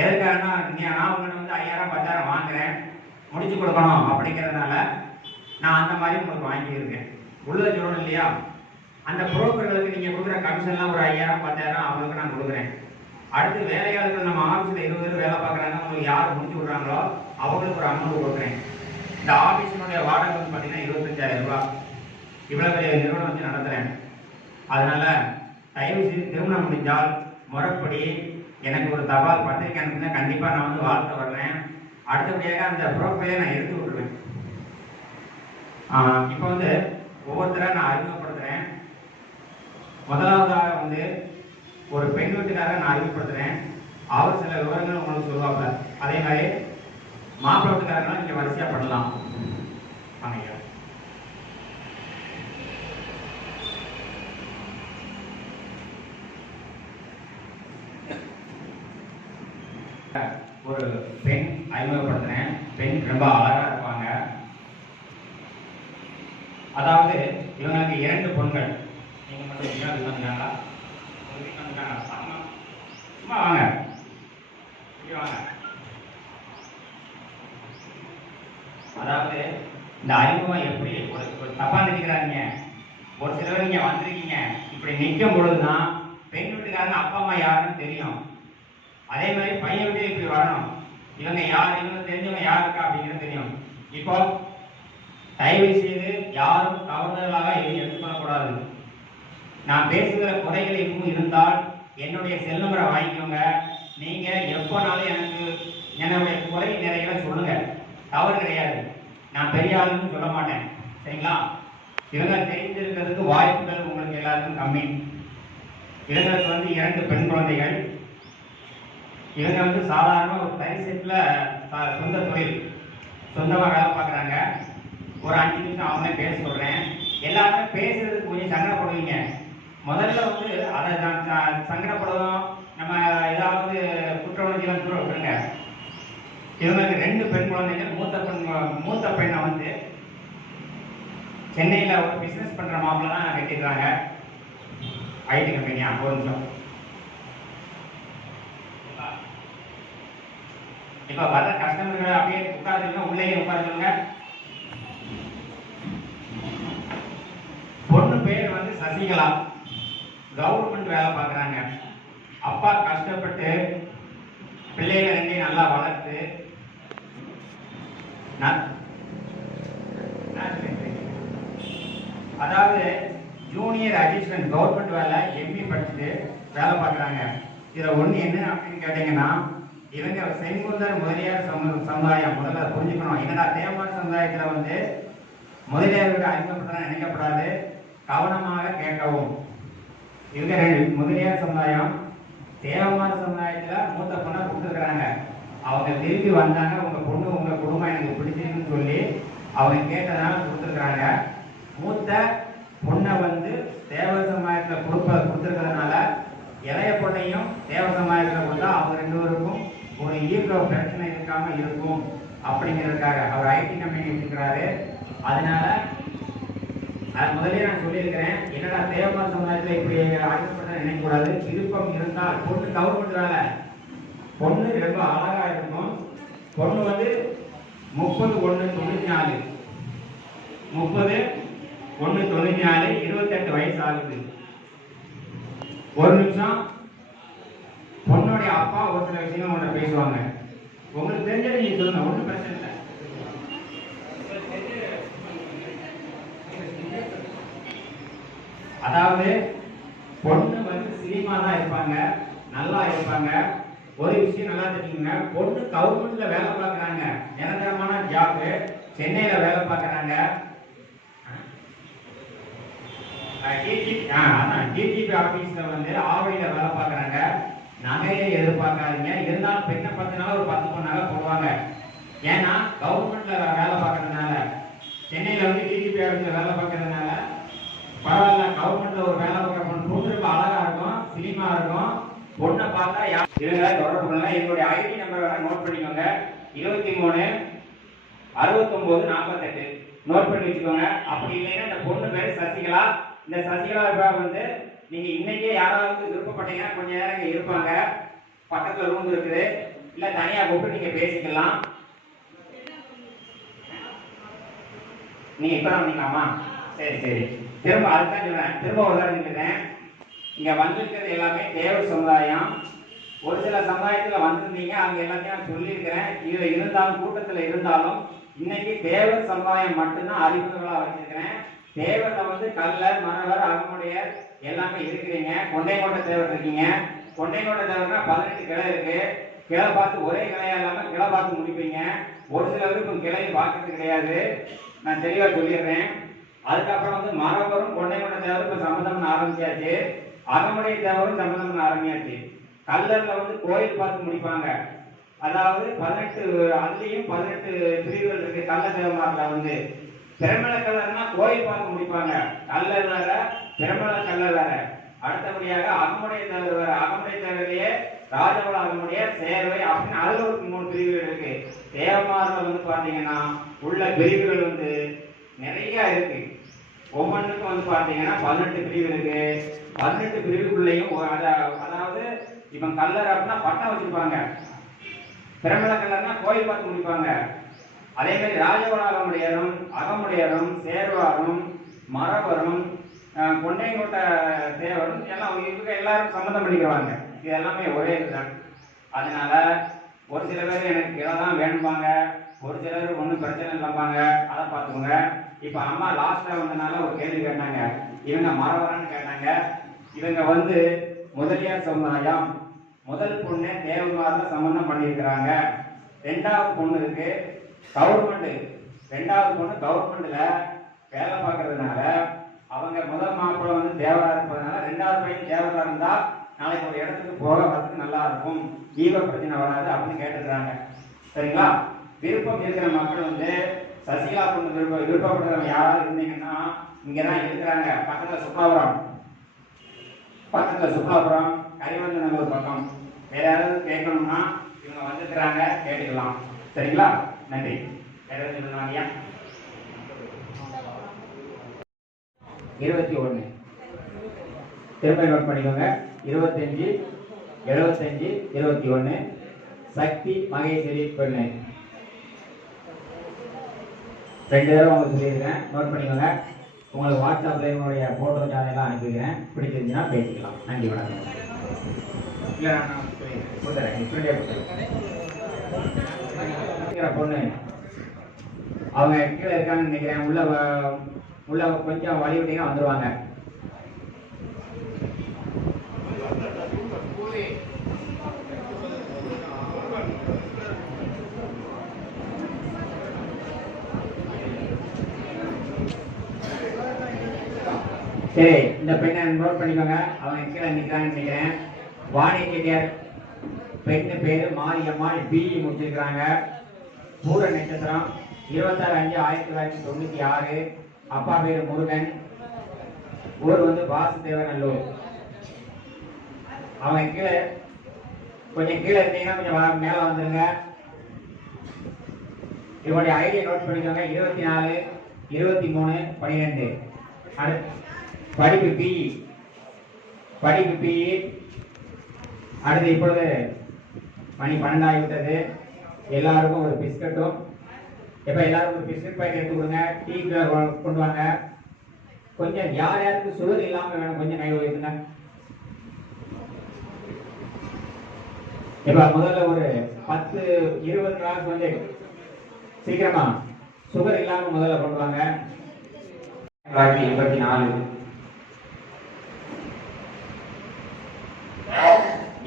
எதுக்காகனா நான் உங்கள்கிட்ட வந்து 5000 10,000 வாங்குறேன், முடிச்சு கொடுக்கணும் அப்படிங்கிறதுனால நான் அந்த மாதிரி உங்களுக்கு வாங்கியிருக்கேன். உள்ளதை சொல்லணும் இல்லையா? அந்த புரோக்கர்களுக்கு நீங்கள் கொடுக்குற கமிஷன்லாம் ஒரு 5000 10,000 அவங்களுக்கு நான் கொடுக்குறேன். அடுத்து வேலையாளர்கள் நம்ம ஆஃபீஸில் 20 பேர் வேலை பார்க்குறாங்க, உங்களுக்கு யார் முடிச்சு விட்றாங்களோ அவங்களுக்கு ஒரு அமௌண்ட் கொடுக்குறேன். இந்த ஆஃபீஸினுடைய வாடகை வந்து பார்த்தீங்கன்னா 25,000 ரூபா. இவ்வளோ பெரிய நிறுவனம் வச்சு நடத்துகிறேன். அதனால தயவு செய்து திருமணம் முடிஞ்சால் முறைப்படி எனக்கு ஒரு தபால் பத்திரிக்கை அனுப்புங்க, கண்டிப்பாக நான் வந்து வாழ்த்து வர்றேன். அடுத்தபடியாக அந்த புரோஃபைலை நான் எடுத்து விட்டுருவேன். இப்போ வந்து ஒவ்வொருத்தராக நான் அறிமுகப்படுத்துகிறேன். முதலாவதாக வந்து ஒரு பெண் வீட்டுக்காக நான் அறிமுகப்படுத்துகிறேன். அவர் சில விவரங்கள் உங்களுக்கு சொல்லுவாங்க. அதே மாதிரி மாப்பிள்ளை வீட்டுக்காரங்களும் நீங்கள் வரிசையாக பண்ணலாம். வாங்க. ஒரு பெண் அறிமுகப்படுத்துறேன். பெண் ரொம்ப அழகா இருப்பாங்க. அதாவது இவங்களுக்கு 2 பொண்கள். நீங்க மட்டும் வந்துட்டாங்களா? சும்மா வாங்க, வாங்க. அதாவது இந்த அறிமுகம் எப்படி ஒரு தப்பா நினைக்கிறாங்க. ஒரு சிலர் இங்க வந்திருக்கீங்க, இப்படி நிற்கும் பொழுதுதான் பெண் வீட்டுக்காரங்க அப்பா அம்மா யாருன்னு தெரியும். அதே மாதிரி பையன் வீட்டு இப்படி வரணும், இவங்க யார், இவங்க தெரிஞ்சவங்க யார் இருக்கா அப்படிங்கிறது தெரியும். இப்போ தயவு செய்து யாரும் தவறுதலாக எதுவும் எடுத்துக்கொள்ளக்கூடாது. நான் பேசுகிற குறைகள் எதுவும் இருந்தால் என்னுடைய செல் நம்பரை வாங்கிக்கோங்க. நீங்க எப்போனாலும் எனக்கு என்னுடைய குறை நிறைகளை சொல்லுங்க, தவறு கிடையாது. நான் பெரிய ஆளுன்னு சொல்ல மாட்டேன், சரிங்களா? இவங்க தெரிந்திருக்கிறதுக்கு வாய்ப்புகள் உங்களுக்கு எல்லாருக்கும் கம்மி. இவங்களுக்கு வந்து 2 பெண் குழந்தைகள். இவங்க வந்து சாதாரண ஒரு தரிசெட்டில் சொந்த தொழில், சொந்தமாக வேலை பார்க்குறாங்க. ஒரு 5 நிமிஷம் அவங்களே பேச சொல்கிறேன். எல்லாருமே பேசுறதுக்கு கொஞ்சம் சங்கடப்படுவீங்க. முதல்ல வந்து அதை சங்கடப்படுவோம், நம்ம ஏதாவது குற்ற உணர்ச்சிலாம் தூர விட்டுருங்க. இவங்களுக்கு 2 பெண் குழந்தைகள். மூத்த பெண்ணை வந்து சென்னையில் ஒரு பிஸ்னஸ் பண்ணுற மாப்பிள்ள தான் கட்டிடுறாங்க, ஐடி கம்பெனியா. ஒரு நிமிஷம். இப்போ வர கஸ்டமர்களை அப்படியே உட்கார சொல்லுங்க, உள்ளே உட்கார சொல்லுங்க. பொண்ணு பேர் வந்து சசிகலா, கவர்மெண்ட் வேலை பார்க்குறாங்க. அப்பா கஷ்டப்பட்டு பிள்ளைகளை 2 நல்லா வளர்த்து அதாவது ஜூனியர் அசிஸ்டன்ட் கவர்மெண்ட் வேலை எம்பி படிச்சுட்டு வேலை பார்க்குறாங்க. இதில் ஒன்று என்ன அப்படின்னு கேட்டீங்கன்னா, இவங்க செங்குந்தர் முதலியார் சமுதாயம். முதல்ல புரிஞ்சுக்கணும், என்னடா தேவமார் சமுதாயத்தில் வந்து முதலியாரோட அறிமுகப்படுத்த நினைக்கப்படாது, கவனமாக கேட்கவும். இவங்க 2 முதலியார் சமுதாயம். தேவமார் சமுதாயத்தில் மூத்த பொண்ணை கொடுத்துருக்குறாங்க. அவங்க திரும்பி வந்தாங்க, உங்க பொண்ணு உங்க குடும்பம் எனக்கு பிடிச்சிருக்குன்னு சொல்லி அவங்க கேட்டதுனால கொடுத்துருக்குறாங்க. மூத்த பொண்ணை வந்து தேவ சமுதாயத்தில் கொடுத்துருக்கிறதுனால இளைய பொண்ணையும் தேவ சமுதாயத்தில் கொடுத்தா அவங்க 2 பேருக்கும் ஒரு ஈர்க்க பிரச்சனை இருக்காம இருக்கும் அப்படிங்கிறதுக்காக அவர் ஐடி கம்பெனி வச்சுக்கிறாரு. அதனால அது முதலே நான் சொல்லியிருக்கிறேன், என்னடா தேவமார் சமுதாயத்தில் இப்படி அறிமுகப்படுத்த நினைக்கக்கூடாது. விருப்பம் இருந்தால் பொண்ணு கவர்மெண்ட் வேலை, பொண்ணு ரொம்ப அழகா இருக்கும். பொண்ணு வந்து 30/1/94, 30/1/94, 28 வயசு ஆகுது. ஒரு நிமிஷம். பொண்ணுடைய அப்பா ஒரு சில விஷயங்கள் உங்களை பேசுவாங்க. உங்களுக்கு தெரிஞ்சது நீங்க சொல்லுங்க, ஒன்றும் பிரச்சனை இல்லை. அதாவது பொண்ணு வந்து சினிமா தான் இருப்பாங்க, நல்லா இருப்பாங்க. ஒரு விஷயம் நல்லா தெரிஞ்சுங்க, பொண்ணு கவர்மெண்ட்ல வேலை பார்க்குறாங்க, நிரந்தரமான ஜாப், சென்னையில வேலை பார்க்குறாங்க. டிடிபி ஆபீஸ்ல வந்து ஆவடியில வேலை பார்க்குறாங்க. நகையை எதிர்பார்க்காதீங்க, இருந்தாலும் பெண்ணை பார்த்தனால ஒரு 10 பொண்ணு நகை போடுவாங்க. ஏன்னா கவர்மெண்ட்ல வேலை பார்க்கறதுனால, சென்னையில வந்து டிடிபி ஆபீஸ்ல வேலை பார்க்கறதுனால பரவாயில்ல. கவர்மெண்ட்ல ஒரு வேலை பார்க்குற பொண்ணு ரொம்ப அழகா இருக்கும், சினிமா இருக்கும். பொண்ணை பார்த்தா இவங்க தொடர்பு பண்ணலாம். என்னுடைய ஐடி நம்பர் நோட் பண்ணிக்கோங்க, 23 69 48 நோட் பண்ணி வச்சுக்கோங்க. அப்படி இல்லைன்னா இந்த பொண்ணு பேர் சசிகலா. இந்த சசிகலா வந்து நீங்க இன்னைக்கே யாராவது விருப்பப்பட்டீங்கன்னா கொஞ்ச நேரம் இங்க இருப்பாங்க. பக்கத்துல ரூம் இருக்குது, இல்ல தனியா கூப்பிட்டு நீங்க பேசிக்கலாம். நீங்க இப்பதான் வந்தீங்களாமா? சரி சரி. திரும்ப அதுதான் சொல்றேன், திரும்ப ஒரு தடவை சொல்லிடுறேன். இங்க வந்திருக்கிறது எல்லாமே தேவர் சமுதாயம். ஒரு சில சமுதாயத்துல வந்திருந்தீங்க, அவங்க எல்லாத்தையும் நான் சொல்லியிருக்கிறேன். இதுல இருந்தாலும் கூட்டத்துல இருந்தாலும் இன்னைக்கு தேவர் சமுதாயம் மட்டும்தான் அறிமுகங்களா வச்சிருக்கிறேன். தேவர்ல வந்து கல்லர், மரவர், அகமுடையர் எல்லாமே இருக்கிறீங்க. கொண்டைக்கோட்டை தேவர் இருக்கீங்க. கொண்டைக்கோட்டை தேவர்னா 18 கிளை இருக்கு. கிளை பார்த்து ஒரே கிளையா இல்லாம கிளை பார்த்து முடிப்பீங்க. ஒரு சிலருக்கு இப்போ கிளை பார்க்கறது கிடையாது, நான் தெளிவா சொல்லிடுறேன். அதுக்கப்புறம் வந்து மரவரும் கொண்டைக்கோட்டை தேவரும் இப்போ சம்மந்தம்னு ஆரம்பிச்சாச்சு. அகமுடைய தேவரும் சம்மந்தம்னு ஆரம்பிச்சாச்சு. கல்லர்ல வந்து கோயில் பார்த்து முடிப்பாங்க. அதாவது 18 அதுலயும் 18 பிரிவுகள் இருக்கு. கள்ள தேவமார்ல வந்து பிரமண கல்லர்னா கோயில் பார்த்து முடிப்பாங்க. கல்லர் வேற, பிரமண கல்லர் வேற. அடுத்தபடியாக அகமுடைய தேவர் வேற. அகமுடைய தேவரையே ராஜவள அகமுடைய சேர்வை அப்படின்னு அதுல ஒரு 3 பிரிவுகள் இருக்கு. தேவமார்ல வந்து பாத்தீங்கன்னா உள்ள பிரிவுகள் வந்து நிறைய இருக்கு. ஒவ்வொன்றுக்கும் வந்து பாத்தீங்கன்னா 18 பிரிவு இருக்கு. 18 பிரிவுக்குள்ளேயும் அதாவது இப்ப கல்லர் அப்படின்னா பட்டம் வச்சிருப்பாங்க. பிரமல கல்லர்னா கோயில் பார்த்து முடிப்பாங்க. அதே மாதிரி ராஜவள அகமுடையரும், அகமுடையரும், சேர்வாரும், மரபரும், கொண்டைக்கோட்டை தேவரும் எல்லாம் இவங்க எல்லாரும் சம்மந்தம் பண்ணிக்கிறாங்க. இது எல்லாமே ஒரே இதுதான். அதனால ஒரு சில பேர் எனக்கு இதெல்லாம் வேணும்பாங்க, ஒரு சிலர் ஒன்றும் பிரச்சனை இல்லைம்பாங்க. அதை பார்த்துக்கோங்க. இப்போ அம்மா லாஸ்ட்டாக வந்தனால ஒரு கேள்வி கேட்டாங்க. இவங்க மரவரான்னு கேட்டாங்க. இவங்க வந்து முதலியார் சமுதாயம். முதல் பொண்ணு தேவமாரில் சம்பந்தம் பண்ணியிருக்கிறாங்க. ரெண்டாவது பொண்ணு இருக்கு கவர்மெண்ட். ரெண்டாவது பொண்ணு கவர்மெண்ட்ல வேலை பார்க்கறதுனால அவங்க முதல் மாப்பிள்ளை வந்து தேவரா இருப்பதனால ரெண்டாவது பையன் தேவரா இருந்தா நாளைக்கு ஒரு இடத்துக்கு போக வரதுக்கு நல்லா இருக்கும், ஈவ பிரச்சனை வராது அப்படின்னு கேட்டுக்கிறாங்க. சரிங்களா? விருப்பம் இருக்கிற மக்கள் வந்து சசிகலா பொண்ணு விருப்பப்படுறவங்க யாராவது இருந்தீங்கன்னா இங்கதான் இருக்கிறாங்க. பக்கத்துல சுப்லாபுரம் கரிவந்தநல்லூர் பக்கம். வேற யாராவது கேட்கணும்னா இவங்க வந்துருக்கிறாங்க, கேட்டுக்கலாம். சரிங்களா? நன்றி. வேற எதுவும் சொல்லுங்க. 21 திரும்ப நோட் பண்ணிக்கோங்க. 25 75 21 சக்தி மகேஸ்வரி பெண்ணு. 2 தடவை உங்களுக்கு சொல்லியிருக்கேன், நோட் பண்ணிக்கோங்க. உங்களுக்கு வாட்ஸ்அப்ல என்னுடைய போட்டோ அதெல்லாம் அனுப்பிக்கிறேன். பிடிச்சிருந்துச்சுன்னா பேசிக்கலாம். நன்றி, வணக்கம். இல்லை நான் பொண்ணு அவங்க கீழே இருக்காங்கன்னு நினைக்கிறேன். உள்ள கொஞ்சம் வழி விட்டீங்கன்னா வந்துருவாங்க. சரி, இந்த பெண்ணை நோட் பண்ணிக்கோங்க. அவங்க கீழே நிற்கிறாங்கன்னு நினைக்கிறேன். வாணி செட்டியார் பெண்ணு பேரு மாரியம்மாள், பிஇ முடிச்சிருக்கிறாங்க. பூர நட்சத்திரம் 26/5/1996. அப்பா பேரு முருகன். ஊர் வந்து வாசுதேவநல்லூர். அவங்க கீழே கொஞ்சம் கீழே இருந்தீங்கன்னா கொஞ்சம் மேல வந்துருங்க. இவனுடைய ஐடியா நோட் பண்ணிக்கோங்க. 24 23 12. படிப்பு பிஇ. அடுத்து இப்பொழுது மணி 12 ஆகிவிட்டது. எல்லாருக்கும் ஒரு பிஸ்கட்டும், எப்ப எல்லாருக்கும் ஒரு பிஸ்கட் பாக்கெட் எடுத்து கொடுங்க. டீ கொண்டு வாங்க. கொஞ்சம் யார் யாருக்கு சுகர் இல்லாம வேணும் கொஞ்சம் கை வைத்துங்க. இப்ப முதல்ல ஒரு 10-20 கிளாஸ் வந்து சீக்கிரமா சுகர் இல்லாம முதல்ல கொண்டு வாங்க. 1984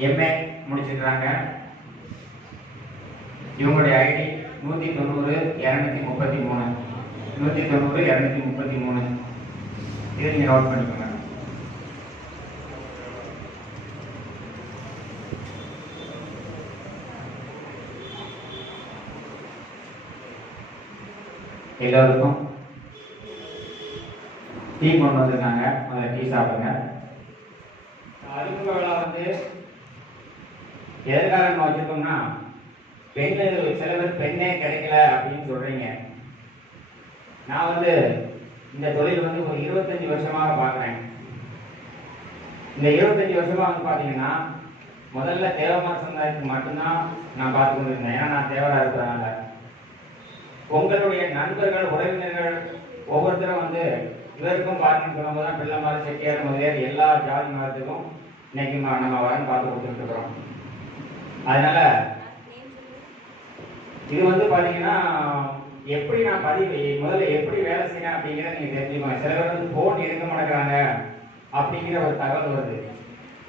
எம்ஏ முடிச்சிருக்காங்க. இவங்களுடைய ஐடி 190 233 190 233. இதை நீங்க நோட் பண்ணிக்கோங்க. எல்லாருக்கும் டீ கொண்டு வந்திருக்காங்க. முதல்ல டீ சாப்பிடுங்க. அறிமுக விழா வந்து எதற்காக நம்ம வச்சிருக்கோம்னா, பெண்ணு சில பேர் பெண்ணே கிடைக்கல அப்படின்னு சொல்றீங்க. நான் வந்து இந்த தொழில் வந்து ஒரு 25 வருஷமாக பார்க்குறேன். இந்த 25 வருஷமா வந்து பார்த்தீங்கன்னா முதல்ல தேவமான சமுதாயத்துக்கு மட்டும்தான் நான் பார்த்து கொண்டிருந்தேன். ஏன்னா நான் தேவரா இருக்கிறதுனால. உங்களுடைய நண்பர்கள் உறவினர்கள் ஒவ்வொருத்தரும் வந்து இவருக்கும் பாருங்கன்னு சொல்லும்போது தான் பிள்ளைமாறு செட்டியார் முதலியார் எல்லா ஜாதி மதத்துக்கும் இன்னைக்கு நம்ம வரன்னு பார்த்து கொடுத்துட்டு இருக்கிறோம். அதனால இது வந்து பாத்தீங்கன்னா எப்படி நான் முதல்ல எப்படி வேலை செய்யணும் அப்படிங்கிறத நீங்க தெரிஞ்சுக்கோங்க. சில பேர் வந்து போன் எடுக்க மாட்டேங்கிறாங்க அப்படிங்கிற ஒரு தகவல் வருது.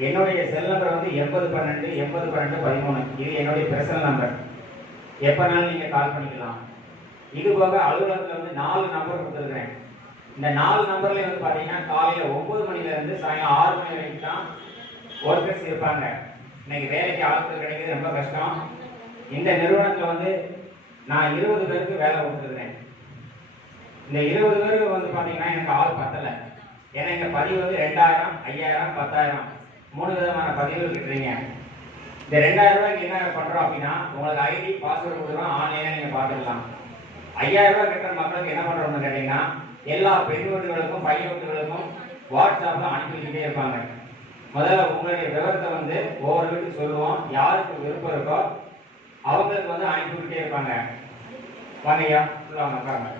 என்னுடைய செல் நம்பர் வந்து 8012 8012 13. இது என்னுடைய பர்சனல் நம்பர். எப்பனாலும் நீங்க கால் பண்ணிக்கலாம். இது போக அலுவலகத்துல வந்து 4 நம்பர் கொடுத்துருக்கிறேன். இந்த 4 நம்பர்ல வந்து பாத்தீங்கன்னா காலையில 9 மணில இருந்து சாயங்காலம் 6 மணி வரைக்கும் தான் ஒர்க்கர்ஸ் இருப்பாங்க. இன்னைக்கு வேலைக்கு ஆட்கள் கிடைக்கிறது ரொம்ப கஷ்டம். இந்த நிறுவனத்துல வந்து நான் 20 பேருக்கு வேலை கொடுத்துருக்கிறேன். இந்த 20 பேருக்கு வந்து பாத்தீங்கன்னா எனக்கு ஆள் பத்தல. ஏன்னா இங்க பதிவு வந்து 2000, 5000, 10000 3 விதமான பதிவுகள் கிட்டுறீங்க. இந்த 2000 ரூபாய்க்கு என்ன பண்றோம் அப்படின்னா உங்களுக்கு ஐடி பாஸ்வேர்டு கொடுக்குறோம், ஆன்லைன்ல நீங்க பார்த்துக்கலாம். 5000 ரூபாய் கட்டுற மக்களுக்கு என்ன பண்றோம்னு கேட்டீங்கன்னா எல்லா பெண் வீட்டுகளுக்கும் பையன் வீட்டுகளுக்கும் வாட்ஸ்அப்ல அனுப்பி வச்சுட்டே இருப்பாங்க. முதல்ல உங்களுடைய விவரத்தை வந்து ஒவ்வொரு வீட்டுக்கு சொல்லுவோம். யாருக்கு விருப்பம் இருக்கோ அவங்களுக்கு வந்து அனுப்பிவிட்டே இருப்பாங்க. வாங்கய்யா சொல்லுவாங்க உட்காருங்க.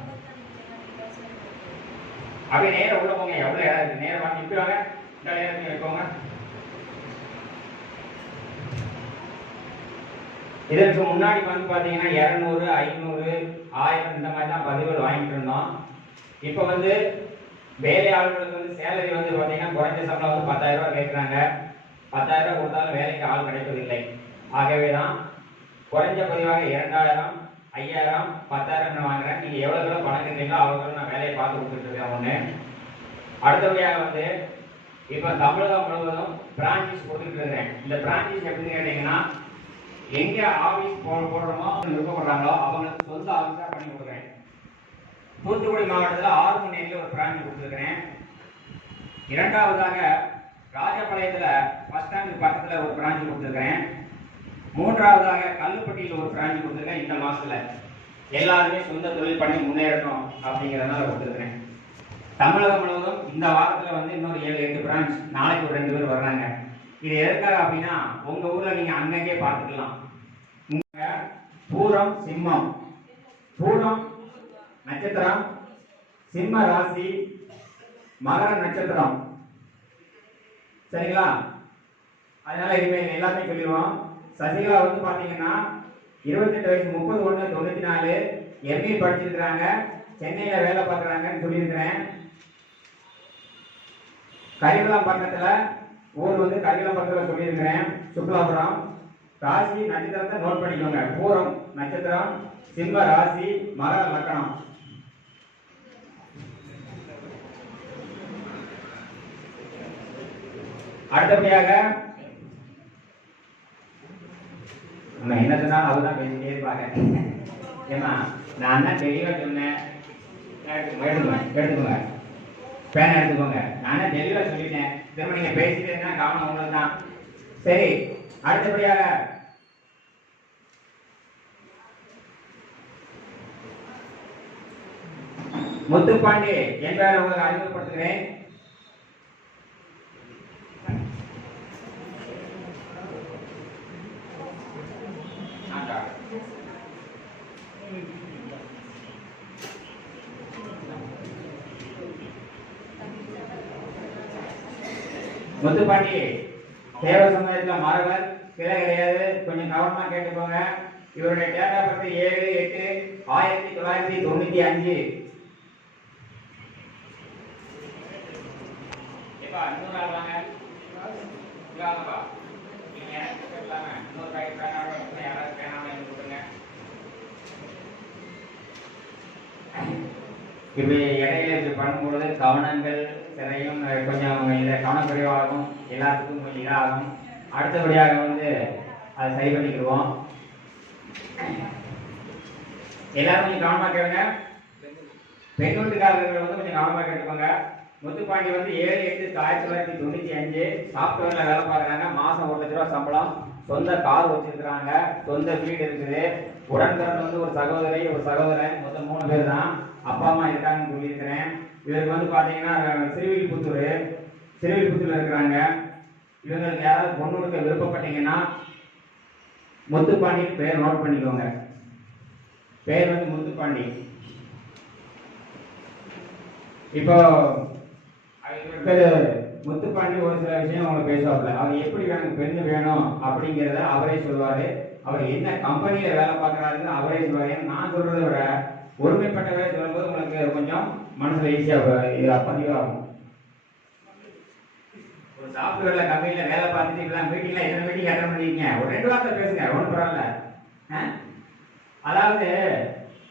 அப்படியே நேரம் உள்ள போங்க. எவ்வளவு இடம் இருக்கு நேரம் வாங்கி நிற்பாங்க. இந்த நேரத்தையும் வைக்கோங்க. இதற்கு முன்னாடி வந்து பாத்தீங்கன்னா 200, 500, 1000 இந்த மாதிரி தான் பதிவுகள் வாங்கிட்டு இருந்தோம். இப்ப வந்து வேலையாளர்களுக்கு வந்து சேலரி வந்து பாத்தீங்கன்னா குறைஞ்ச சம்பளம் வந்து 10,000 ரூபாய் கேட்கிறாங்க. 10,000 ரூபாய் கொடுத்தாலும் வேலைக்கு ஆள் கிடைப்பதில்லை. ஆகவேதான் குறைஞ்ச பதிவாக 2000, 5000, 10,000 வாங்குறேன். நீங்க எவ்வளவு பணம் கேட்டீங்களோ அவ்வளவு நான் வேலையை பார்த்து கொடுத்துட்டு இருக்கேன். ஒண்ணு அடுத்தபடியாக வந்து இப்ப தமிழகம் முழுவதும் பிரான்ச்சஸ் கொடுத்துட்டு இருக்கிறேன். இந்த பிரான்ச்சஸ் எப்படின்னு கேட்டீங்கன்னா எங்க ஆபீஸ் போடுறோமோ விருப்பப்படுறாங்களோ அவங்களுக்கு சொந்த ஆபீஸா பண்ணி கொடுக்குறேன். தூத்துக்குடி மாவட்டத்தில் 6 மணி நேரத்தில் ஒரு பிரான்ச் கொடுத்துருக்கிறேன். இரண்டாவதாக ராஜபாளையத்துல பஸ் ஸ்டாண்ட் பக்கத்துல ஒரு பிரான்ச் கொடுத்துருக்கிறேன். மூன்றாவதாக கல்லுப்பட்டியில் ஒரு பிரான்ச் கொடுத்துருக்கேன். இந்த மாசத்துல எல்லாருமே சொந்த தொழில் பண்ணி முன்னேறணும் அப்படிங்கிறதுனால கொடுத்துருக்கிறேன். தமிழகம் முழுவதும் இந்த வாரத்துல வந்து இன்னொரு 7-8 பிரான்ச், நாளைக்கு ஒரு 2 பேர் வர்றாங்க. இது எதற்காக அப்படின்னா உங்க ஊர்ல நீங்க அங்கங்கே பார்த்துக்கலாம். பூரம் சிம்மம், பூரம் நட்சத்திரம், சிம்ம ராசி, மகர நட்சத்திரம், சரிங்களா? அதனால இனிமேல் எல்லாமே சொல்லிடுவோம். சசிகலா வந்து பாத்தீங்கன்னா 28 வயசு 30/1/94 எம்ஏ படிச்சிருக்கிறாங்க. சென்னையில வேலை பார்க்கறாங்கன்னு சொல்லியிருக்கிறேன். கரிகுளம் பக்கத்துல ஊர் வந்து கரிகுளம் பக்கத்துல சொல்லியிருக்கிறேன். சுக்லாபுரம். ராசி நட்சத்திரத்தை நோட் பண்ணிக்கோங்க. பூரம் நட்சத்திரம், சிம்ம ராசி, மகர லக்னம். அடுத்தபடியாக நம்ம என்ன சொன்னாலும் அவர்தான் பேசிட்டே இருப்பாங்க. ஏன்னா நான் தான் தெளிவா சொன்னேன். எடுத்துக்கோங்க பேனை எடுத்துக்கோங்க. நானே தெளிவா சொல்லிட்டேன். திரும்ப நீங்க பேசிட்டே இருந்தா கவனம் உங்களுக்கு தான். சரி, அடுத்தபடியாக முத்துப்பாண்டி என்பவரை உங்களுக்கு அறிமுகப்படுத்துகிறேன். முத்துப்பாண்டி தேவ சமுதாயத்தில் மாறவர், கிளை கிடையாது. கொஞ்சம் கவனமா கேட்டுக்கோங்க. இவருடைய டேட்டா பத்தி 7/8/1995. இப்படி இடையில இப்படி பண்ணும்பொழுது கவனங்கள் சிறையும் கொஞ்சம் இதை கவனக்குறைவாகும். எல்லாத்துக்கும் கொஞ்சம் இதாகும். அடுத்தபடியாக வந்து அதை சரி பண்ணிக்கிடுவோம். எல்லாரும் கொஞ்சம் கவனமா கேளுங்க. பெண் வீட்டுக்காரர்கள் வந்து கொஞ்சம் கவனமா கேட்டுக்கோங்க. முத்துப்பாண்டி வந்து 7/8/1995 சாப்ட்வேர்ல வேலை பார்க்குறாங்க. மாசம் 1 லட்ச ரூபா சம்பளம். சொந்த கார் வச்சிருக்கிறாங்க. சொந்த வீடு இருக்குது. உடன்பிறந்த வந்து ஒரு சகோதரி ஒரு சகோதரன், மொத்தம் 3 பேர் தான். அப்பா அம்மா இருக்காங்கன்னு சொல்லியிருக்கிறேன். இவருக்கு வந்து பாத்தீங்கன்னா சிறுவில்புத்தூர் இருக்கிறாங்க. இவங்களுக்கு யாராவது பொண்ணு கொடுக்க விருப்பப்பட்டீங்கன்னா முத்துப்பாண்டி பேர் நோட் பண்ணிக்கோங்க. பேர் வந்து முத்துப்பாண்டி. இப்போ பேரு முத்துப்பாண்டி ஒரு சில விஷயம் அவங்க பேசுவாப்புல. அவர் எப்படி எனக்கு பெண்ணு வேணும் அப்படிங்கிறத அவரே சொல்லுவாரு. அவர் என்ன கம்பெனியில வேலை பார்க்கறாருன்னு அவரே சொல்லுவாரு. நான் சொல்றதை விட ஒருமைப்பட்டவரை சொல்லும்போது உங்களுக்கு கொஞ்சம் மனசுல ஈஸியா பதிவாகும். ஒரு சாஃப்ட்வேர்ல கம்பெனியில வேலை பார்த்துட்டு இப்பதான் மீட்டிங்ல எத்தனை மீட்டிங் அட்டன் பண்ணிருக்கீங்க, ஒரு 2 வார்த்தை பேசுங்க, ஒன்றும் பரவாயில்ல. அதாவது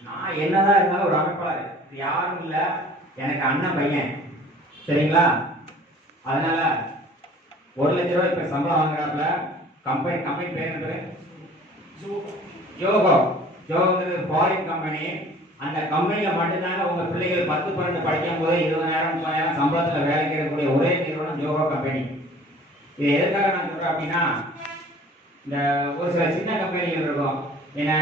நான் என்னதான் இருந்தாலும் ஒரு அமைப்பாளர், யாரும் இல்ல, எனக்கு அண்ணன் பையன், சரிங்களா? அதனால 1 லட்சம் ரூபாய் இப்ப சம்பளம் வாங்குறாப்புல. கம்பெனி பேர் என்ன? ஜோகோ. ஜோகோங்கிறது ஃபாரின் கம்பெனி. அந்த கம்பெனியில மட்டும்தாங்க உங்க பிள்ளைகள் 10, 12 படிக்கும் போது 20,000, 30,000 சம்பளத்துல வேலை செய்யக்கூடிய ஒரே நிறுவனம் ஜோகோ கம்பெனி. இது எதுக்காக நான் சொல்றேன் அப்படின்னா, இந்த ஒரு சில சின்ன கம்பெனிகள் இருக்கும் ஏன்னா,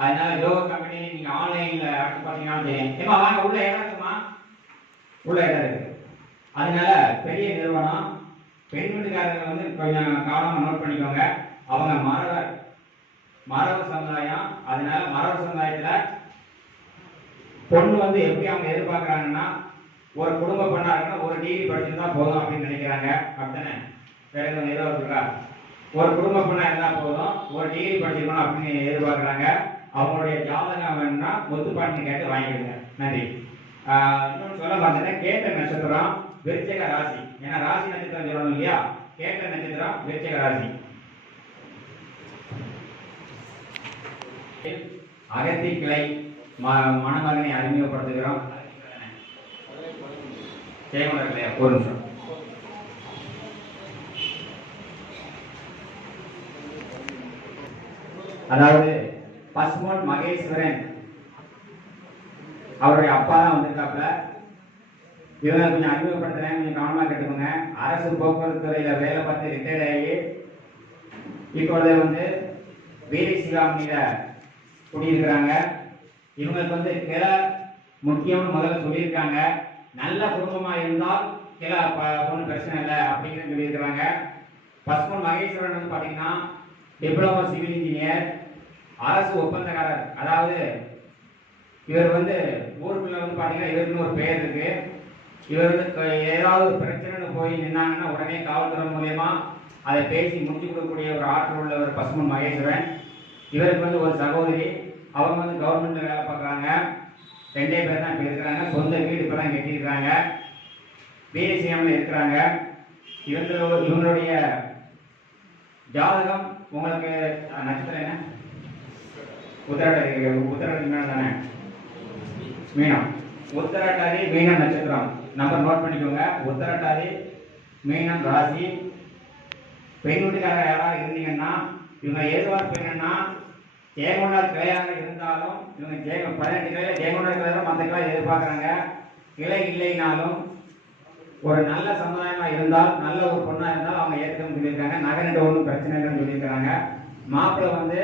அதனால ஜோகோ கம்பெனி நீங்க ஆன்லைன்ல அடுத்து பாத்தீங்கன்னா தெரியும். ஏமா வாங்க, உள்ள இடம் இருக்குமா? உள்ள இடம் இருக்கு. அதனால பெரிய நிறுவனம். பெண் வீட்டுக்காரர்கள் வந்து கொஞ்சம் கவனமா நோட் பண்ணிக்கோங்க. அவங்க மறவர் சமுதாயம். அதனால மறவர் சமுதாயத்துல பொண்ணு வந்து எப்படி அவங்க எதிர்பார்க்கறாங்கன்னா, ஒரு குடும்ப பெண்ணா இருக்கணும், ஒரு டிகிரி படிச்சிருந்தா போதும் அப்படின்னு நினைக்கிறாங்க. அப்படித்தானே? வேற எதுவும் ஏதோ இருக்கா? ஒரு குடும்ப பெண்ணா இருந்தா போதும், ஒரு டிகிரி படிச்சிருக்கணும் அப்படின்னு எதிர்பார்க்கறாங்க. அவங்களுடைய ஜாதகம் வேணும்னா முத்துப்பாண்டி கேட்டு வாங்கிடுங்க. நன்றி. இன்னொன்று சொல்ல பார்த்தேன், கேட்ட நட்சத்திரம் விருச்சிக ராசி. ஏன்னா ராசி நட்சத்திரம் சொல்லணும் இல்லையா? கேட்ட நட்சத்திரம் விருச்சிக ராசி. அகத்தி கிளை மணமகனை அறிமுகப்படுத்துகிறோம். ஜெயமலர்களே ஒரு நிமிஷம். அதாவது பசுமோன் மகேஸ்வரன் அவருடைய அப்பா தான் வந்திருக்காப்புல. இவங்க கொஞ்சம் அறிமுகப்படுத்துறேன், கொஞ்சம் கவனமா கேட்டுக்கோங்க. அரசு போக்குவரத்து துறையில வேலை பார்த்து ரிட்டையர்ட் ஆகி இப்பொழுது வந்து வீரசிகாமணியில குடியிருக்கிறாங்க. இவங்களுக்கு வந்து கிள முக்கியம்னு முதல்ல சொல்லியிருக்காங்க. நல்ல குடும்பமா இருந்தால் கிள ஒன்றும் பிரச்சனை இல்லை அப்படிங்கிறது சொல்லியிருக்கிறாங்க. பசுமன் மகேஸ்வரன் வந்து பாத்தீங்கன்னா டிப்ளமோ சிவில் இன்ஜினியர், அரசு ஒப்பந்தக்காரர். அதாவது இவர் வந்து ஊருக்குள்ள வந்து பாத்தீங்கன்னா இவருக்குன்னு ஒரு பெயர் இருக்கு. இவர் வந்து ஏதாவது பிரச்சனைன்னு போய் நின்னாங்கன்னா உடனே காவல்துறை மூலியமா அதை பேசி முடிச்சு கொடுக்கக்கூடிய ஒரு ஆற்றல் உள்ள ஒரு பசுமன் மகேஸ்வரன். இவருக்கு வந்து ஒரு சகோதரி, அவங்க வந்து கவர்மெண்ட்ல வேலை பார்க்குறாங்க. 2 பேர் தான் இப்போ இருக்கிறாங்க. சொந்த வீடு இப்போ தான் கட்டியிருக்கிறாங்க. பிஎஸ்சிஎம்ல இருக்கிறாங்க. இவங்களுடைய ஜாதகம் உங்களுக்கு நட்சத்திரம் என்ன? உத்தரட்டாதி மீனம் தானே? மீனம். உத்தரட்டாதி மீனம் நட்சத்திரம் நம்பர் நோட் பண்ணிக்கோங்க. உத்தரட்டாதி மீனம் ராசி. பெண் வீட்டுக்காரர் யாராவது இருந்தீங்கன்னா இவங்க எதிர்பார்ப்பு என்னன்னா, ஜெயங்கொண்டார் கிளையாக இருந்தாலும் இவங்க 18 கிளையில ஜெயங்கொண்டார் கிளை மற்ற கிளை எதிர்பார்க்குறாங்க. கிளை இல்லைனாலும் ஒரு நல்ல சமுதாயமா இருந்தால், நல்ல ஒரு பொண்ணா இருந்தால் அவங்க ஏற்கனவே சொல்லியிருக்காங்க. நகை ஒன்றும் பிரச்சனை இல்லைன்னு சொல்லியிருக்காங்க. மாப்பிள்ளை வந்து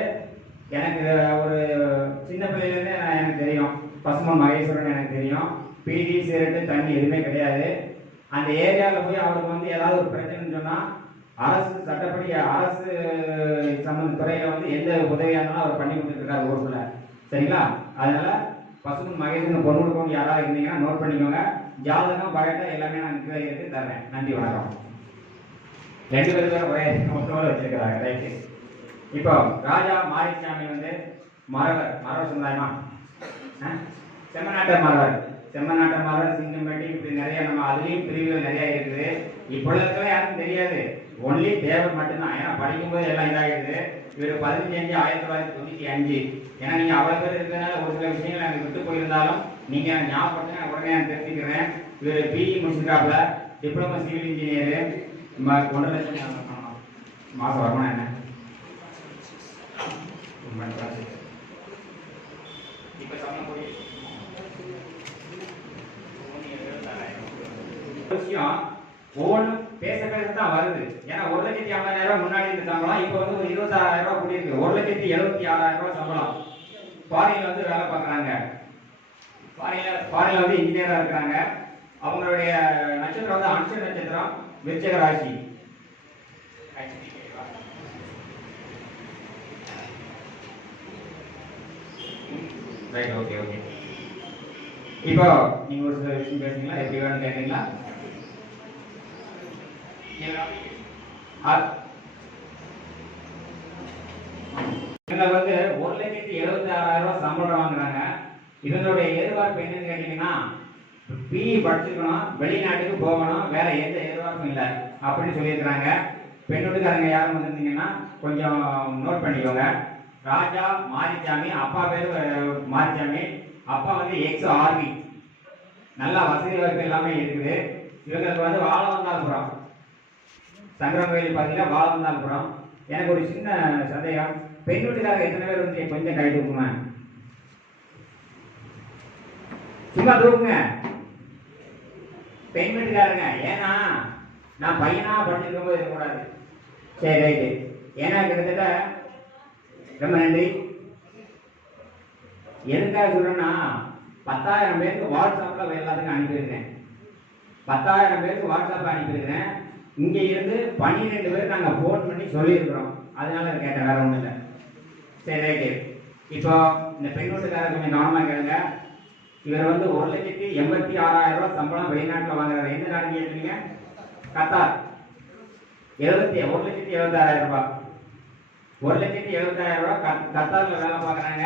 எனக்கு ஒரு சின்ன பிள்ளையிலேருந்தே எனக்கு தெரியும், பசுமன் மகேஸ்வரன் எனக்கு தெரியும். பீடி சிகரெட்டு தண்ணி எதுவுமே கிடையாது. அந்த ஏரியாவில் போய் அவருக்கு வந்து ஏதாவது ஒரு பிரச்சனைன்னு சொன்னால் அரசு சட்டப்படி அரசு சம்பந்த துறையில வந்து எந்த உதவியா இருந்தாலும் அவர் பண்ணி கொடுத்துருக்காரு ஊருக்குள்ள, சரிங்களா? அதனால பசுமன் மகேஸ்வரன் பொண்ணு கொடுக்கணும் யாராவது இருந்தீங்கன்னா நோட் பண்ணிக்கோங்க. ஜாதகம் பயோட்டா எல்லாமே நான் கீழே எடுத்து தரேன். நன்றி, வணக்கம். 2 பேரும் ஒரே வச்சிருக்கிறாங்க. ரைட்டு. இப்போ ராஜா மாரிசாமி வந்து மரவர் சமுதாயமா? செம்மநாட்ட மரவர் சிங்கம்பட்டி, இப்படி நிறைய நம்ம அதுலயும் பிரிவுகள் நிறைய இருக்குது. இப்போ இருக்கிற யாருக்கும் தெரியாது, ஒன்லி தேவர் மட்டும்தான். ஏன்னா படிக்கும்போது எல்லாம் இதாகிடுது. இவர் 15/5/1995. ஏன்னா நீங்க அவ்வளவு பேர் இருக்கிறதுனால ஒரு சில விஷயங்கள் எனக்கு விட்டு போயிருந்தாலும் நீங்க ஞாபகப்படுத்த உடனே நான் தெரிஞ்சுக்கிறேன். இவர் பிஇ முடிச்சிருக்காப்புல, டிப்ளமோ சிவில் இன்ஜினியர். 1.5 லட்சம் மாசம் வருமானம் என்ன? இப்ப சமக்கூடிய விஷயம் ஒவ்வொன்றும் பேச தான் வருது. ஏன்னா 1,50,000 முன்னாடி இருந்த சம்பளம் இப்போ வந்து ஒரு 26,000 கூட்டியிருக்கு. 1,76,000 சம்பளம். ஃபாரின்ல வந்து வேலை பார்க்குறாங்க. ஃபாரின்ல வந்து இன்ஜினியரா இருக்கிறாங்க. அவங்களுடைய நட்சத்திரம் வந்து அனுஷ நட்சத்திரம், விருச்சிக ராசி. Right, okay okay. இப்போ நீங்க ஒரு சில விஷயம் பேசுறீங்களா, எப்படி வேணும் கேட்குறீங்களா? வந்து 1,76,000 சம்பளம் வாங்குறாங்க. இதனுடைய எதிர்பார்ப்பு என்னன்னு கேட்டீங்கன்னா, பிஇ படிச்சிருக்கணும், வெளிநாட்டுக்கு போகணும், வேற எந்த எதிர்பார்ப்பும் இல்லை அப்படின்னு சொல்லியிருக்கிறாங்க. பெண்ணுக்காரங்க யாரும் வந்திருந்தீங்கன்னா கொஞ்சம் நோட் பண்ணிக்கோங்க. ராஜா மாரிசாமி, அப்பா பேரு மாரிசாமி, அப்பா வந்து எக்ஸ் ஆர்மி, நல்லா வசதி வாய்ப்பு எல்லாமே இருக்குது. இவங்களுக்கு வந்து வாழவந்தாள்புரம், சங்கரங்கோயில் பார்த்தீங்கன்னா வாழவந்தாள்புரம். எனக்கு ஒரு சின்ன சந்தேகம், பெண் வீட்டுக்காரங்க எத்தனை பேர் வந்து கொஞ்சம் கை தூக்குங்க, சும்மா தூக்குங்க பெண் வீட்டுக்காரங்க. ஏன்னா நான் பையனா படிச்சிருக்கும் போது இருக்கக்கூடாது. சரி ரைட்டு. ஏன்னா கிட்டத்தட்ட ரொம்ப நன்றி. எதுக்காக சொல்றேன்னா, 10,000 பேருக்கு வாட்ஸ்அப்ல எல்லாத்துக்கும் அனுப்பியிருக்கேன். 10,000 பேருக்கு வாட்ஸ்அப்ல அனுப்பியிருக்கிறேன். இங்க இருந்து 12 பேர் நாங்கள் ஃபோன் பண்ணி சொல்லியிருக்கிறோம். அதனால கேட்டேன், வேற ஒன்றும் இல்லை. சரி ரைட்டு. இப்போ இந்த பெண் வீட்டுக்காரர் கொஞ்சம் கவனமாக கேளுங்க. இவர் வந்து 1,86,000 சம்பளம் வெளிநாட்டில் வாங்குறாரு. எந்த நாடு கேட்டீங்க? கத்தார். 1,76,000 ரூபாய். 1,76,000 ரூபாய் கத்தார்ல வேலை பார்க்குறாங்க.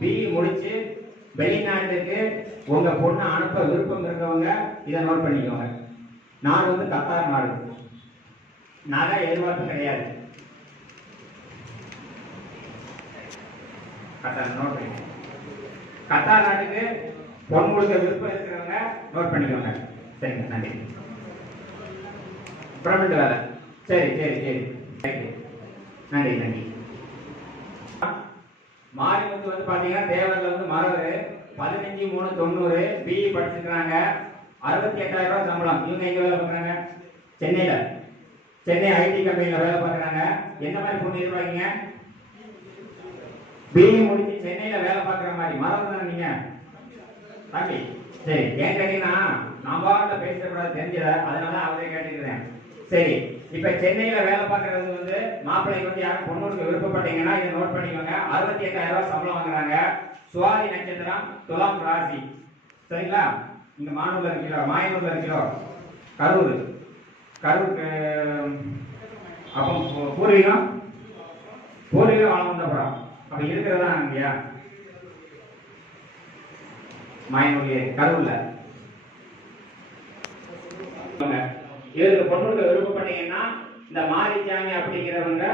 பிஇ முடிச்சு வெளிநாட்டுக்கு உங்க பொண்ணு அனுப்ப விருப்பம் இருக்கவங்க இதை நோட் பண்ணிக்கோங்க. நாடு வந்து கத்தார் நாடு. நாடா எதிர்பார்ப்பு கிடையாது. கத்தார் நோட் பண்ணி, கத்தார் நாட்டுக்கு பொண்ணு கொடுக்க விருப்பம் இருக்கிறவங்க நோட் பண்ணிக்கோங்க. சரிங்க, நன்றி. பர்மனெண்ட் வேலை. சரி சரி சரி, நன்றி நன்றி. மாரிமுத்து வந்து பாத்தீங்கன்னா தேவரில் வந்து மரவர், 15/3/90, பிஇ படிச்சிருக்காங்க, 68,000 ரூபாய் சம்பளம். இவங்க எங்க வேலை பார்க்குறாங்க? சென்னையில, சென்னை ஐடி கம்பெனியில் வேலை பார்க்குறாங்க. என்ன மாதிரி பொண்ணு எதிர்பார்க்கீங்க? பிஇ முடிச்சு சென்னையில வேலை பார்க்குற மாதிரி. மரவர் தானே நீங்க தம்பி? சரி, ஏன் கேட்டீங்கன்னா நான் பாட்ட பேசக்கூடாது தெரிஞ்சத, அதனால அவரே கேட்டுக்கிறேன். சரி, இப்ப சென்னையில வேலை பார்க்கறது வந்து மாப்பிள்ளைக்கு வந்து யாரும் பொண்ணுக்கு விருப்பப்பட்டீங்கன்னா இதை நோட் பண்ணிக்கோங்க. 68,000 ரூபாய் சம்பளம் வாங்குறாங்க. சுவாதி நட்சத்திரம், துலாம் ராசி. சரிங்களா? இங்க மானூர்ல இருக்கிறோம், மாயனூர்ல இருக்கிறோம், கரூர், கரூர். அப்போ பூர்வீகம் வாழவந்தபுரம். அப்ப இருக்கிறதா இல்லையா? மாயனூர்ல, கரூர்ல. இவருக்கு பொண்ணுக்கு விருப்பப்பட்டீங்கன்னா இந்த மாரிசாமி அப்படிங்கிறவங்க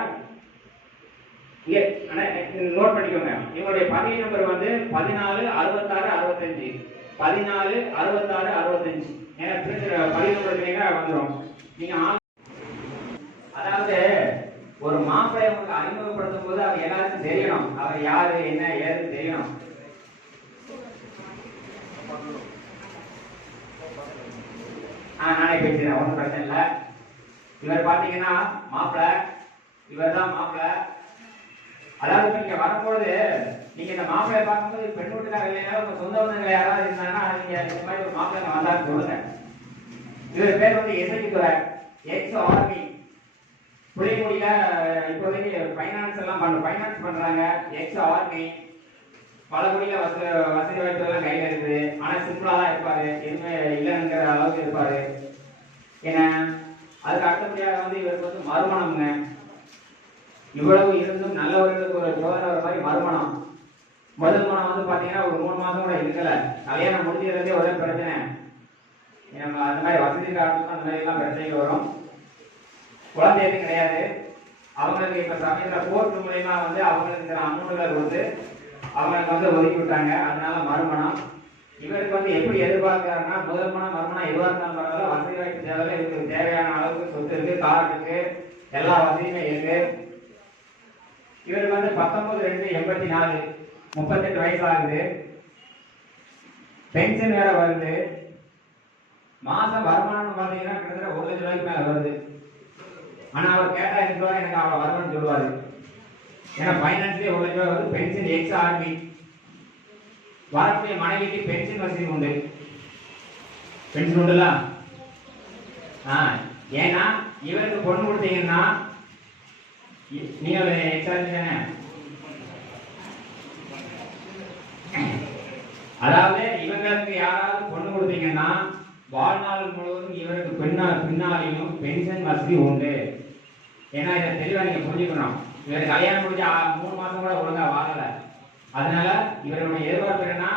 நோட் பண்ணிக்கோங்க. இவங்களுடைய பதவி நம்பர் வந்து 146665, 146665. ஏன்னா பதவி நம்பர் வந்துடும். நீங்க அதாவது ஒரு மாப்பிள்ளை உங்களுக்கு அறிமுகப்படுத்தும் போது அவர் எல்லாருக்கும் தெரியணும், அவர் யாரு என்ன ஏதுன்னு தெரியணும். நானே பேசுறேன், ஒன்றும் பிரச்சனை இல்லை. இவர் பாத்தீங்கன்னா மாப்பிள்ள, இவர் தான் மாப்பிள்ள. அதாவது நீங்க வரும்போது நீங்க இந்த மாப்பிள்ளைய பார்க்கும்போது பெண் வீட்டுக்காரர் இல்லைனாலும் உங்க சொந்த பந்தங்கள் யாராவது இருந்தாங்கன்னா நீங்க இந்த மாதிரி ஒரு மாப்பிள்ளை வந்தாலும் சொல்லுங்க. இவர் பேர் வந்து எஸ்ஐ எக்ஸ் ஆர்மி, புளியங்குடியில இப்போதைக்கு ஃபைனான்ஸ் எல்லாம் ஃபைனான்ஸ் பண்றாங்க. எக்ஸ் ஆர்மி, பலகுடியில வசதி வாய்ப்பு எல்லாம் கையில இருக்குது. ஆனா சிம்பிளா தான் இருப்பாரு, எதுவுமே இல்லைங்கிற அளவுக்கு இருப்பாரு. ஏன்னா அதுக்கு அடுத்தபடியாக வந்து இவருக்கு வந்து மறுமணம்ங்க. இவ்வளவு இருந்தும் நல்லவர்களுக்கு ஒரு சோதனை மாதிரி மறுமணம். முதல் மனம் வந்து பாத்தீங்கன்னா ஒரு 3 மாசம் கூட இருக்கல, கல்யாணம் முடிஞ்சதுலேருந்தே ஒரே பிரச்சனை. நம்ம அந்த மாதிரி வசதி காரணத்துக்கு அந்த மாதிரி எல்லாம் பிரச்சனைகள் வரும். குழந்தை எதுவும் கிடையாது. அவங்களுக்கு இப்ப சமயத்துல கோர்ட் மூலயமா வந்து அவங்களுக்கு அமௌண்ட்கள் வந்து அவங்களுக்கு வந்து ஒதுக்கி விட்டாங்க. அதனால மறுமணம். இவருக்கு வந்து எப்படி எதிர்பார்க்கிறாருன்னா, முதல் மனம் மறுமணம் எதுவாக இருந்தாலும் பரவாயில்ல, வசதி வாய்ப்பு தேவையில்ல, இவருக்கு தேவையான அளவுக்கு சொத்து இருக்கு, கார் இருக்கு, எல்லா வசதியுமே இருக்கு. இவருக்கு வந்து 19/2/84, 38 வயசு ஆகுது. பென்ஷன் வேற வருது. மாசம் வருமானம் பாத்தீங்கன்னா கிட்டத்தட்ட 1 லட்சம் ரூபாய்க்கு மேல வருது. ஆனா அவர் கேட்டா எனக்கு அவ்வளவு வருமானம் சொல்லுவாரு. ஏன்னா பைனான்ஸ்லயே 1 லட்சம் ரூபாய் வருது. Pension X army. வரக்கூடிய மனைவிக்கு பென்ஷன் வசதி உண்டு. பென்ஷன் உண்டுல? ஏன்னா இவருக்கு பொண்ணு கொடுத்தீங்கன்னா நீங்க எக்ஸாம்பிள் தானே, அதாவது இவங்களுக்கு யாராவது பொண்ணு கொடுத்தீங்கன்னா வாழ்நாள் முழுவதும் இவருக்கு பின்னாலையும் பென்ஷன் வசதி உண்டு. ஏன்னா இதை தெளிவா நீங்க புரிஞ்சுக்கணும். இவர் கல்யாணம் முடிஞ்ச 3 மாசம் கூட ஒழுங்கா வாழல. அதனால இவருடைய எதிர்பார்ப்பு என்னன்னா,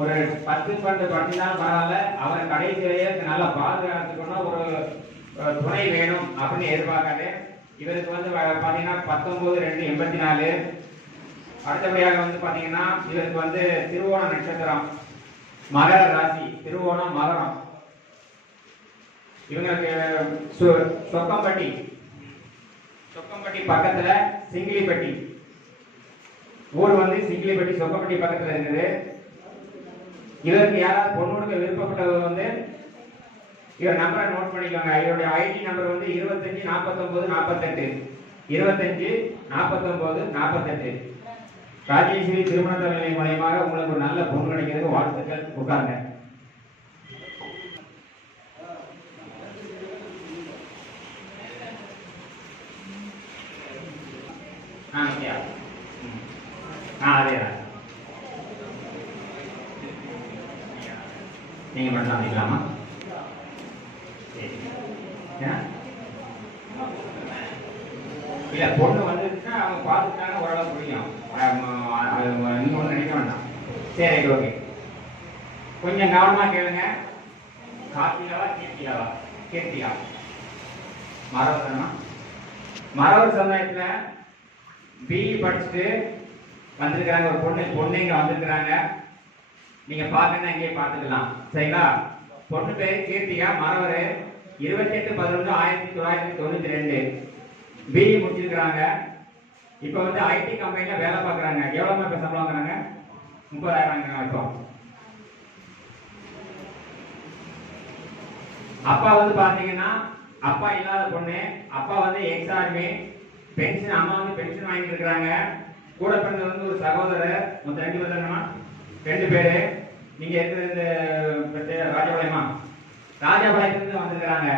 ஒரு 10-12 படிச்சாலும் பரவாயில்ல, அவர் கடைசி வரைக்கும் நல்லா பாதுகாத்துக்கணும், ஒரு துணை வேணும் அப்படின்னு எதிர்பார்க்காரு. இவருக்கு வந்து பாத்தீங்கன்னா 19/2/84. அடுத்தபடியாக வந்து பாத்தீங்கன்னா இவருக்கு வந்து திருவோண நட்சத்திரம், மகர ராசி, திருவோணம் மகரம். இவங்களுக்கு சொக்கம்பட்டி பக்கத்துல சிங்கிலிப்பட்டி ஊர் வந்து சிங்கிலிப்பட்டி சொக்கம்பட்டி பக்கத்துல இருக்குது. இவருக்கு யாராவது பொண்ணு கொடுக்க விருப்பப்பட்டவர் வந்து இவர் நம்பரை நோட் பண்ணிக்கோங்க. இவருடைய ஐடி நம்பர் வந்து 254948 254948. ராஜேஸ்வரி திருமண நிலையம் மூலமாக உங்களுக்கு ஒரு நல்ல பொண்ணு கிடைக்கிறதுக்கு வாழ்த்துக்கள். உட்காருங்க. அதேதான் நீங்க மட்டும் அமைக்கலாமா? இல்ல பொண்ணு வந்துச்சுன்னா அவங்க பார்த்துட்டாங்க, ஓரளவு புரியும். நீங்க ஒன்றும் நினைக்க வேண்டாம். சரி, ஓகே. கொஞ்சம் கவனமா கேளுங்க. கார்த்திகாவா கீர்த்தியாவா? கீர்த்தியா. மரவர் சமுதாயத்துல பிஇ படிச்சுட்டு வந்திருக்கிறாங்க ஒரு பொண்ணு இங்க வந்திருக்கிறாங்க. நீங்க பாக்கணும்னா இங்கே பார்த்துக்கலாம். சரிங்களா? பொண்ணு பேர் கீர்த்தியா, மரவர், 28/11/1992 பிஇ முடிச்சிருக்கிறாங்க. இப்ப வந்து ஐடி கம்பெனில வேலை பார்க்கறாங்க. எவ்வளவு இப்ப சம்பளம் வாங்குறாங்க? 30,000 இப்போ. அப்பா வந்து பாத்தீங்கன்னா அப்பா இல்லாத பொண்ணு. அப்பா வந்து எக்ஸ்-ஆர்மி, பென்ஷன், அம்மா வந்து பென்ஷன் வாங்கிட்டு இருக்காங்க. கூட பிறந்தது வந்து ஒரு சகோதரர். மொத்தம் 2 பேர் தானமா? 2 பேரு. நீங்க இருக்கிறது ராஜபாளையமா? ராஜபாளையத்துல வந்திருக்காங்க.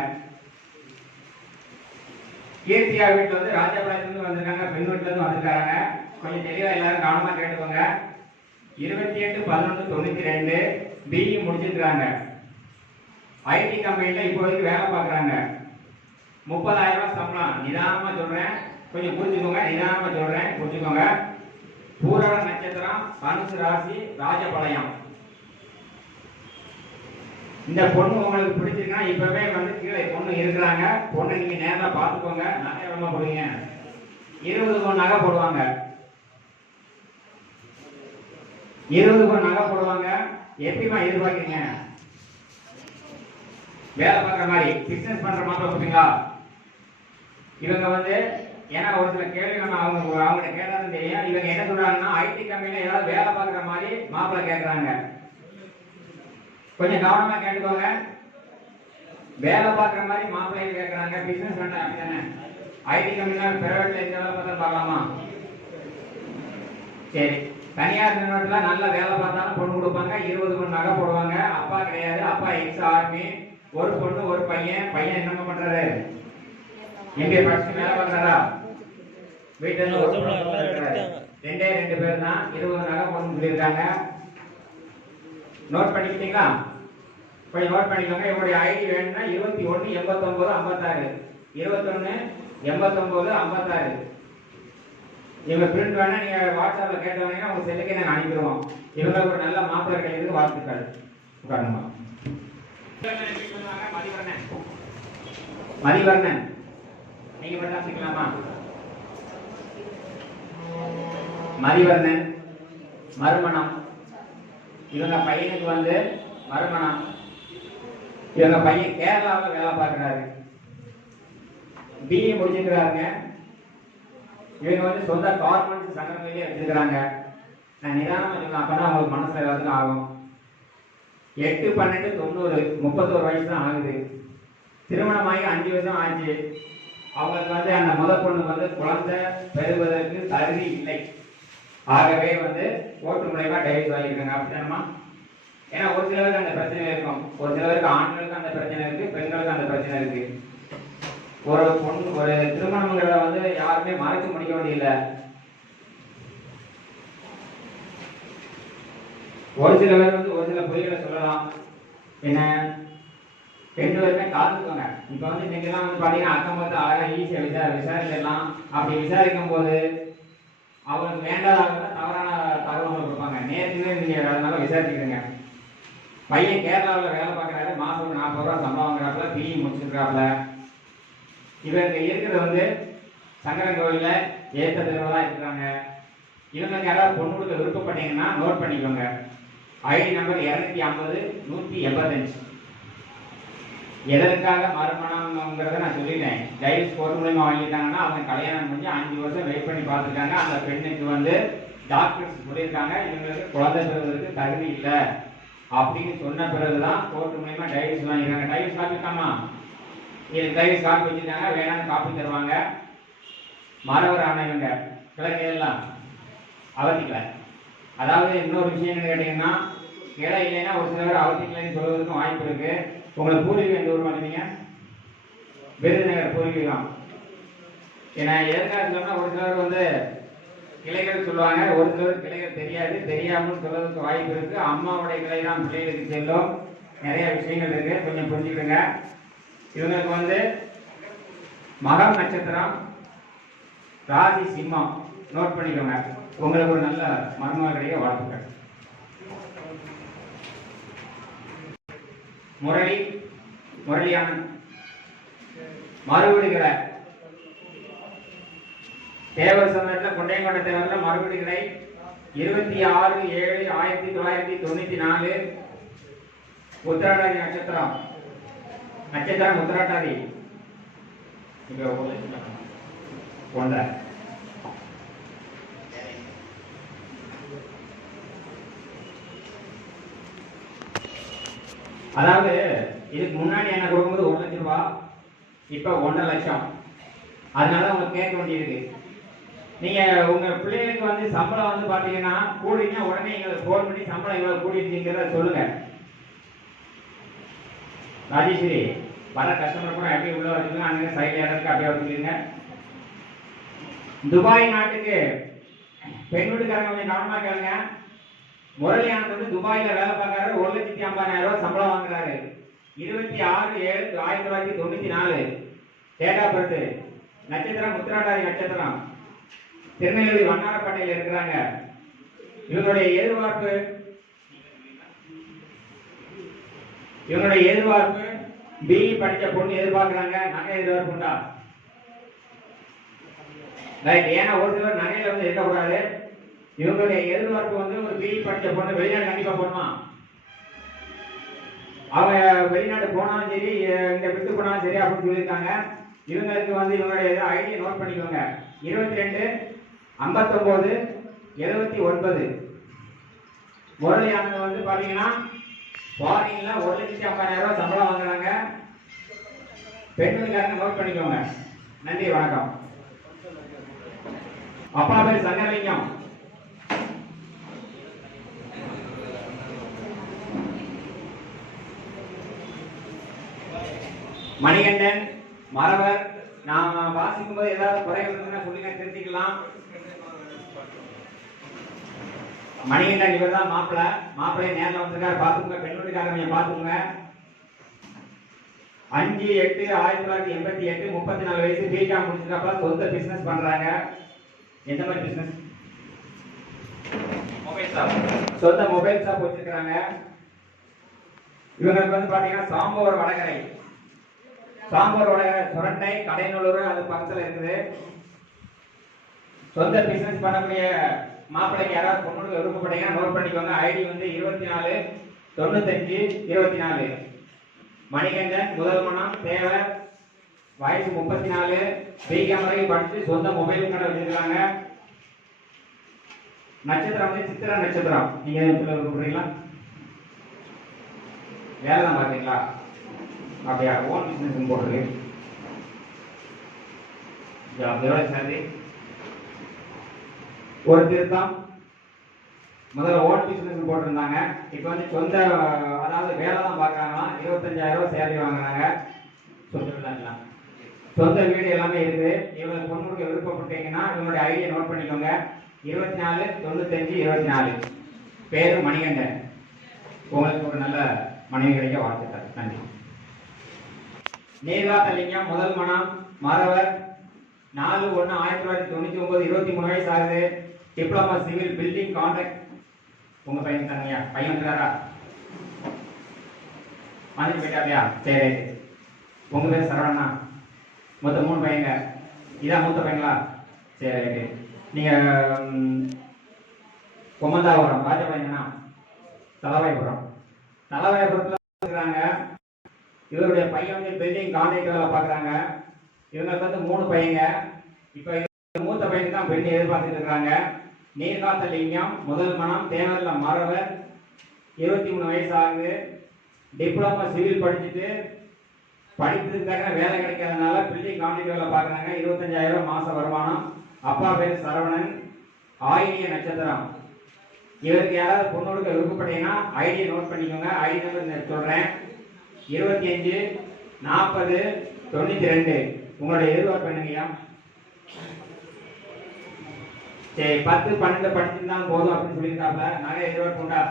கீர்த்தியா வீட்டுல வந்து ராஜபாளையத்துல வந்திருக்காங்க, பெண் வீட்டுல இருந்து வந்திருக்காங்க. கொஞ்சம் தெளிவா எல்லாரும் கவனமா கேட்டுக்கோங்க. 28/11/92 பிஇ முடிச்சிருக்காங்க. ஐடி கம்பெனில இப்போதைக்கு வேலை பார்க்கறாங்க. 30,000 ரூபாய் சம்பளம். நிதானமா சொல்றேன், கொஞ்சம் புரிஞ்சுக்கோங்க. நிதானமா சொல்றேன், புரிஞ்சுக்கோங்க. பூரண நட்சத்திரம், தனுசு ராசி, ராஜபாளையம். இந்த பொண்ணு உங்களுக்கு பிடிச்சிருக்கா? இப்பவே வந்து கீழே பொண்ணு இருக்கிறாங்க. பொண்ணு நீங்க நேரா பாத்துக்கோங்க. நகை எவ்வளவு போடுவீங்க? 20 பவுன் நகை போடுவாங்க. 20 பவுன் நகை போடுவாங்க. எப்படிமா எதிர்பார்க்கீங்க? வேலை பார்க்குற மாதிரி, பிசினஸ் பண்ற மாதிரி கொடுப்பீங்களா? இவங்க வந்து ஏன்னா ஒரு சில கேள்வி நம்ம அவங்க கேட்டாலும் தெரியும். இவங்க என்ன சொல்றாங்கன்னா, ஐடி கம்பெனில ஏதாவது வேலை பார்க்குற மாதிரி மாப்பிள்ளை கேட்கறாங்க. கொஞ்சம் கவனமா கேட்டுக்கோங்க. வேலை பார்க்குற மாதிரி மாப்பிள்ளை கேட்கறாங்க. பிசினஸ் பண்ற அப்படிதானே? ஐடி கம்பெனில பிரைவேட்ல எந்த வேலை பார்த்தா பார்க்கலாமா? சரி, தனியார் நிறுவனத்துல நல்ல வேலை பார்த்தாலும் பொண்ணு கொடுப்பாங்க. 20 பவுன் நகை போடுவாங்க. அப்பா கிடையாது, அப்பா எக்ஸ்-ஆர்மி. ஒரு பொண்ணு ஒரு பையன். பையன் என்ன பண்றாரு? எங்க படிச்சு வேலை பார்க்கறாரா? வீட்டுல இருந்து ஒரு ரெண்டே 2 பேர் தான். 20 நகை பொண்ணு சொல்லியிருக்காங்க. நோட் பண்ணிக்கிட்டீங்களா? கொஞ்சம் நோட் பண்ணிக்கோங்க. இவருடைய ஐடி வேணும்னா 21/89/56 21/89/56. இவங்க பிரிண்ட் வேணா நீங்க வாட்ஸ்அப்ல கேட்டவங்க உங்க செல்லுக்கு நாங்க அனுப்பிடுவோம். இவங்களுக்கு ஒரு நல்ல மாப்பிள்ளை கிடைக்கிறது வாழ்த்துக்கள். உட்காருமா. மதிவர்ணன் நீங்க மட்டும் அமைக்கலாமா? மதிவர்ணன் மறுமணம். இவங்க பையனுக்கு வந்து மறுமணம். இவங்க பையன் கேரளாவில் வேலை பார்க்கிறாரு. பிஇ முடிச்சிருக்கிறாருங்க. இவங்க வந்து சொந்த கார்மெண்ட்ஸ் சங்கரங்களிலே வச்சிருக்கிறாங்க. நான் நிதானமா சொல்லலாம், அப்பதான் அவங்களுக்கு மனசுல எல்லாத்துக்கும் ஆகும். 8/12/90 31 வயசு தான் ஆகுது. திருமணமாகி 5 வருஷம் ஆச்சு. அவங்களுக்கு வந்து அந்த முதல் பொண்ணு வந்து குழந்தை பெறுவதற்கு தகுதி இல்லை. ஆகவே வந்து கோர்ட்டு மூலமா டைவர்ஸ் வாங்கியிருக்காங்க. அப்படித்தானமா? ஏன்னா ஒரு சிலருக்கு அந்த பிரச்சனை இருக்கும். ஒரு சிலருக்கு ஆண்களுக்கு அந்த பிரச்சனை இருக்கு, பெண்களுக்கு அந்த பிரச்சனை இருக்கு. ஒரு திருமணம்ங்கிறத வந்து யாருமே மறைச்சு முடிக்க வேண்டியதில்லை. ஒரு சில பேர் வந்து ஒரு சில பொய்களை சொல்லலாம். என்ன, ரெண்டு பேருமே காத்துக்கோங்க. இப்போ வந்து இன்னைக்கெல்லாம் வந்து பார்த்தீங்கன்னா அக்கம் பக்கத்து அழகாக ஈஸியாக விசாரிச்சிடலாம். அப்படி விசாரிக்கும் போது அவங்களுக்கு வேண்டாத தவறான தகவல்கள் கொடுப்பாங்க. நேரத்துலேயே நீங்கள் அதனால விசாரிச்சுக்கிறீங்க. பையன் கேரளாவில் வேலை பார்க்குறாரு, மாதம் 40 ரூபா சம்பளம் வாங்குறாப்புல, பிஇ முடிச்சிருக்காப்புல. இவங்க இருக்கிறது வந்து சங்கரன் கோவிலில் ஏற்ற தெருவில் தான் இருக்கிறாங்க. இவங்களுக்கு யாராவது பொண்ணு கொடுக்க விருப்பப்பட்டீங்கன்னா நோட் பண்ணிக்கோங்க. ID number 250 185. எதற்காக மறுமணம்ங்கிறத நான் சொல்லிட்டேன். டைவர்ஸ் கோர்ட் மூலமா வாங்கிட்டாங்கன்னா அவங்க கல்யாணம் முடிஞ்சு 5 வருஷம் வெயிட் பண்ணி பார்த்துருக்காங்க. அந்த பெண்ணுக்கு வந்து டாக்டர்ஸ் சொல்லியிருக்காங்க இவங்களுக்கு குழந்தை பெறுவதற்கு தகுதி இல்லை அப்படின்னு சொன்ன பிறகுதான் கோர்ட் மூலமா டைவர்ஸ் வாங்கிருக்காங்க. டைவர்ஸ் காப்பி இருக்காமா? டைவர்ஸ் காப்பி வச்சிருக்காங்க. வேணாலும் காப்பி தருவாங்க. மரவர் ஆணையவங்க கிழக்கு எல்லாம் அவதிக்கல. அதாவது இன்னொரு விஷயம் என்ன கேட்டீங்கன்னா, கிளை இல்லைன்னா ஒரு சில பேர் அவதிக்கலைன்னு சொல்வதற்கும் வாய்ப்பு இருக்கு. உங்களுக்கு பூர்வீகம் எந்த ஊர் மாட்டீங்க? விருதுநகர் பூர்வீகம். ஏன்னா எதற்காக சொன்னா ஒரு சிலர் வந்து கிளைகள் சொல்லுவாங்க, ஒரு சிலர் கிளைகள் தெரியாது, தெரியாமல் சொல்வதற்கு வாய்ப்பு இருக்கு. அம்மாவுடைய கிளை தான் பிள்ளைகளுக்கு செல்லும். நிறைய விஷயங்கள் இருக்கு, கொஞ்சம் புரிஞ்சுக்கிடுங்க. இவங்களுக்கு வந்து மகம் நட்சத்திரம், ராசி சிம்மம். நோட் பண்ணிக்கோங்க. உங்களுக்கு ஒரு நல்ல மருமகள் கிடைக்க வாழ்த்துக்கள். முரளியானந்த் மறுவிடுகிற தேவர் சமயத்தில் கொண்டையங்கொண்ட தேவரில் மறுவிடுகிறை 26/7/1994. உத்திராட்டாதி நட்சத்திரம் உத்திராட்டாதி போன்ற. அதாவது இதுக்கு முன்னாடி என்ன கொடுக்கும்போது 1 லட்சம் ரூபாய், இப்ப 1.5 லட்சம். அதனால உங்களுக்கு கேட்க வேண்டியிருக்கு. நீங்க உங்க பிள்ளைகளுக்கு வந்து சம்பளம் வந்து பாத்தீங்கன்னா கூடினா உடனே எங்களுக்கு போன் பண்ணி சம்பளம் எவ்வளவு கூடிருச்சுங்கிறத சொல்லுங்க. ராஜேஸ்வரி வர கஸ்டமர் கூட எப்படி உள்ள வச்சுங்க, அங்கே சைட்ல இடத்துக்கு அப்படியே வச்சுக்கீங்க. துபாய் நாட்டுக்கு பெண் வீட்டுக்காரங்க கொஞ்சம் கவனமா கேளுங்க. முரளியானது வந்து துபாயில வேலை பார்க்கறாரு. 1,50,000 ரூபாய் சம்பளம் வாங்குறாரு. 26/7/1994 டேட் ஆஃப் பர்த். நட்சத்திரம் உத்திராட்டாதி நட்சத்திரம். திருநெல்வேலி வண்ணாரப்பேட்டையில் இருக்கிறாங்க. இவங்களுடைய எதிர்பார்ப்பு பிஇ படிச்ச பொண்ணு எதிர்பார்க்கிறாங்க. நகை எதிர்பார்ப்புண்டா? ரைட். ஏன்னா ஒரு சிலர் நகையில வந்து இருக்கக்கூடாது. இவங்களுடைய எதிர்பார்ப்பு வந்து ஒரு பிஇ படிச்ச பொண்ணு வெளிநாடு கண்டிப்பா போகணுமா? அவங்க வெளிநாடு போனாலும் சரி, இந்த விட்டு போனாலும் சரி அப்படின்னு சொல்லியிருக்காங்க. இவங்களுக்கு வந்து இவங்களுடைய ஐடியா நோட் பண்ணிக்கோங்க. 22/59/79. முரளியானது வந்து பாத்தீங்கன்னா ஃபாரின்ல 1,50,000 ரூபாய் சம்பளம் வாங்குறாங்க. பெண்களுக்காக நோட் பண்ணிக்கோங்க. நன்றி, வணக்கம். அப்பா பேர் சங்கரலிங்கம். மணிகண்டன் மரவர். நாம வாசிக்கும் போது ஏதாவது குறைகள் இருந்ததுன்னா சொல்லுங்க, தெரிஞ்சுக்கலாம். மணிகண்டன் இவர் தான் மாப்பிள்ளை நேரில் வந்திருக்காரு, பாத்துக்கோங்க. பெண் வீட்டுக்காரங்க பாத்துக்கோங்க. 5/8/1988 34 வயசு, பிகாம் முடிச்சிருக்காப்ப. சொந்த பிசினஸ் பண்றாங்க. எந்த மாதிரி பிசினஸ்? Mobile shop. சொந்த மொபைல் ஷாப் வச்சிருக்காங்க. இவங்களுக்கு வந்து பாத்தீங்கன்னா சாம்பவர் வடகரை சுரண்டை கடைநல்லூர் அது பக்கத்துல இருக்குது. சொந்த பிசினஸ் பண்ணக்கூடிய மாப்பிள்ளைக்கு யாராவது பொண்ணு விருப்பப்பட்டீங்கன்னா நோட் பண்ணிக்கோங்க. ஐடி வந்து 24/95/24. மணிகண்டன், முதல் மனம், தேவர், வயசு 34, பிகாம் வரை படிச்சு சொந்த மொபைல் கடை வச்சிருக்காங்க. நட்சத்திரம் வந்து சித்திரா நட்சத்திரம். நீங்க விருப்பப்படுறீங்களா? வேலை தான் பாத்தீங்களா? அப்படியா? ஓன் பிசினஸ் போட்டுருக்கு. சேலரி ஒரு திருத்தம். முதல்ல ஓன் பிசினஸ் போட்டிருந்தாங்க. இப்ப வந்து சொந்த, அதாவது வேலை தான் பாக்குறாங்களாம். 25,000 ரூபாய் சேலரி வாங்குறாங்க. சொந்த சொந்த வீடு எல்லாமே இருக்குது. இவங்க பொண்ணுக்கு விருப்பப்பட்டீங்கன்னா இவங்களுடைய ஐடியை நோட் பண்ணிக்கோங்க. 24 95 24. பேரு மணிகண்டன். உங்களுக்கு ஒரு நல்ல மனைவி கிடைக்க வாழ்த்துக்கள். நன்றி. நீர்காத்தலிங்கம் முதல் மனம் மறவர் 4/1/1999 23 வயசு ஆகுது. Diploma civil building contract. உங்க பையன் தாங்கய்யா? பையன் வந்துறாரா? வந்துட்டு போயிட்டாரியா? சரி. உங்க பேர் சரவணா? மொத்தம் 3 பையங்க. இதான் மூத்த பையங்களா? சரி ரைட்டு. நீங்க கொமந்தாபுரம் ராஜபாளையம்னா தலவாய்புரம். தலவாய்புரத்தில் இருக்கிறாங்க. இவருடைய பையன் வந்து பில்டிங் கான்ட்ராக்ட் வேலை பார்க்குறாங்க. இவங்களுக்கு வந்து 3 பையங்க. இப்போ மூத்த பையனுக்கு தான் பெண் எதிர்பார்த்துட்டு இருக்கிறாங்க. நீர்காத்தலிங்கம் முதல் மனம் தேவரில் மறவர் 23 வயசு ஆகுது. டிப்ளமா சிவில் படிச்சுட்டு படித்ததுக்காக வேலை கிடைக்காதனால பில்டிங் கான்ட்ராக்ட் வேலை பார்க்குறாங்க. 25,000 மாதம் வருமானம். அப்பா பேர் சரவணன். ஆயிலிய நட்சத்திரம். இவருக்கு யாராவது பொண்ணு கொடுக்க விருப்பப்பட்டீங்கன்னா ஐடியை நோட் பண்ணிக்கோங்க. ஐடி நம்பர் சொல்கிறேன். 25 40 92. உங்களுடைய எதிர்பார்ப்பு என்னங்கய்யா? சரி 10 12 படிச்சிருந்தாலும் போதும் அப்படின்னு சொல்லியிருக்காங்க. நகை எதிர்பார்ப்பு உண்டா?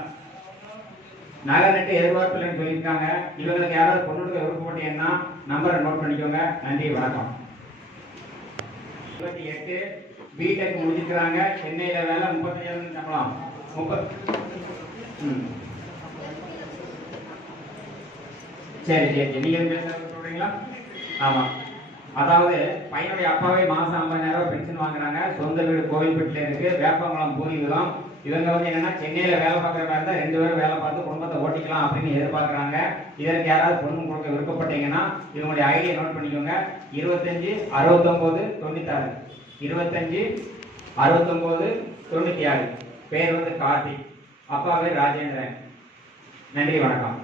நகை நட்டு எதிர்பார்ப்பு இல்லைன்னு சொல்லியிருக்காங்க. இவங்களுக்கு யாராவது பொண்ணு கொடுக்க விருப்பப்பட்டீங்கன்னா நம்பரை நோட் பண்ணிக்கோங்க. நன்றி, வணக்கம். 28 பிடெக் முடிஞ்சிருக்கிறாங்க. சென்னையில் வேலை 35,000 சம்பளம். 30. சரி சரி. நீங்க பேச சொல்றீங்களா? ஆமா. அதாவது பையனுடைய அப்பாவே மாசம் 50,000 பென்ஷன் வாங்குறாங்க. சொந்த வீடு கோவில்பட்டில இருக்கு. வேப்பங்குளம் பூர்வீகம். இவங்க வந்து என்னன்னா சென்னையில வேலை பார்க்குற மாதிரி இருந்தால் 2 பேரும் வேலை பார்த்து குடும்பத்தை ஓட்டிக்கலாம் அப்படின்னு எதிர்பார்க்குறாங்க. இதற்கு யாராவது பொண்ணு கொடுக்க விருப்பப்பட்டீங்கன்னா இவங்களுடைய ஐடியை நோட் பண்ணிக்கோங்க. 25 69 96. 25 69 96. பேர் வந்து கார்த்திக். அப்பா பேர் ராஜேந்திரன். நன்றி, வணக்கம்.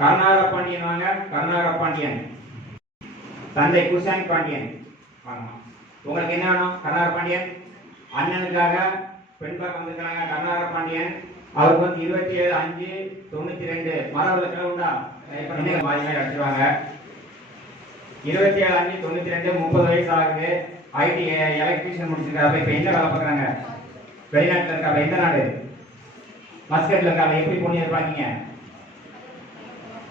கர்நாக பாண்டியன் வாங்க. கர்நாக பாண்டியன் தந்தை குஷான் பாண்டியன் வாங்க. உங்களுக்கு என்ன வேணும்? கர்நாக பாண்டியன் அண்ணனுக்காக பெண் பார்க்க வந்திருக்காங்க. கர்நாக பாண்டியன் அவருக்கு வந்து 27/5/92 மரவிலக்கில் உண்டா? மாதிரி அடிச்சிருவாங்க. 27/5/92 30 வயசு ஆகுது. ஐடி எலக்ட்ரீஷியன் முடிச்சிருக்காங்க. இப்போ என்ன வேலை பார்க்குறாங்க? வெளிநாட்டில் இருக்காங்க. எந்த நாடு? மஸ்கட்ல இருக்காங்க. எப்படி பொண்ணு எதிர்பார்க்கீங்க?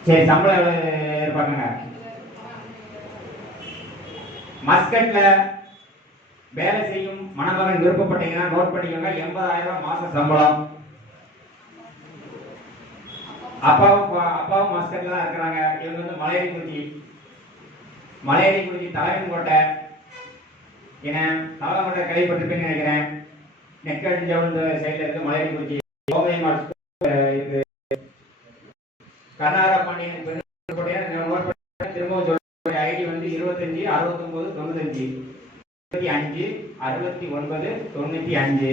சரி, சம்பளம் எவ்வளவு எதிர்பார்க்குங்க? மஸ்கட்ல வேலை செய்யும் மணமகன் விருப்பப்பட்டீங்கன்னா நோட் பண்ணிக்கோங்க. 80,000 மாசம் சம்பளம். அப்பாவும் மஸ்கட்ல தான் இருக்கிறாங்க. இவங்க வந்து மலையடிக்குறிச்சி தலைவன்கோட்டை. ஏன்னா தலைவன்கோட்டை கேள்விப்பட்டிருப்பீங்கன்னு நினைக்கிறேன். நெக்கடிஞ்சவன் சைட்ல இருக்கு மலையடிக்குறிச்சி. இருக்கு. கர்நாக பாண்டியன் திரும்பவும் சொல்ற ஐடி வந்து 25 69 95. 25 69 95.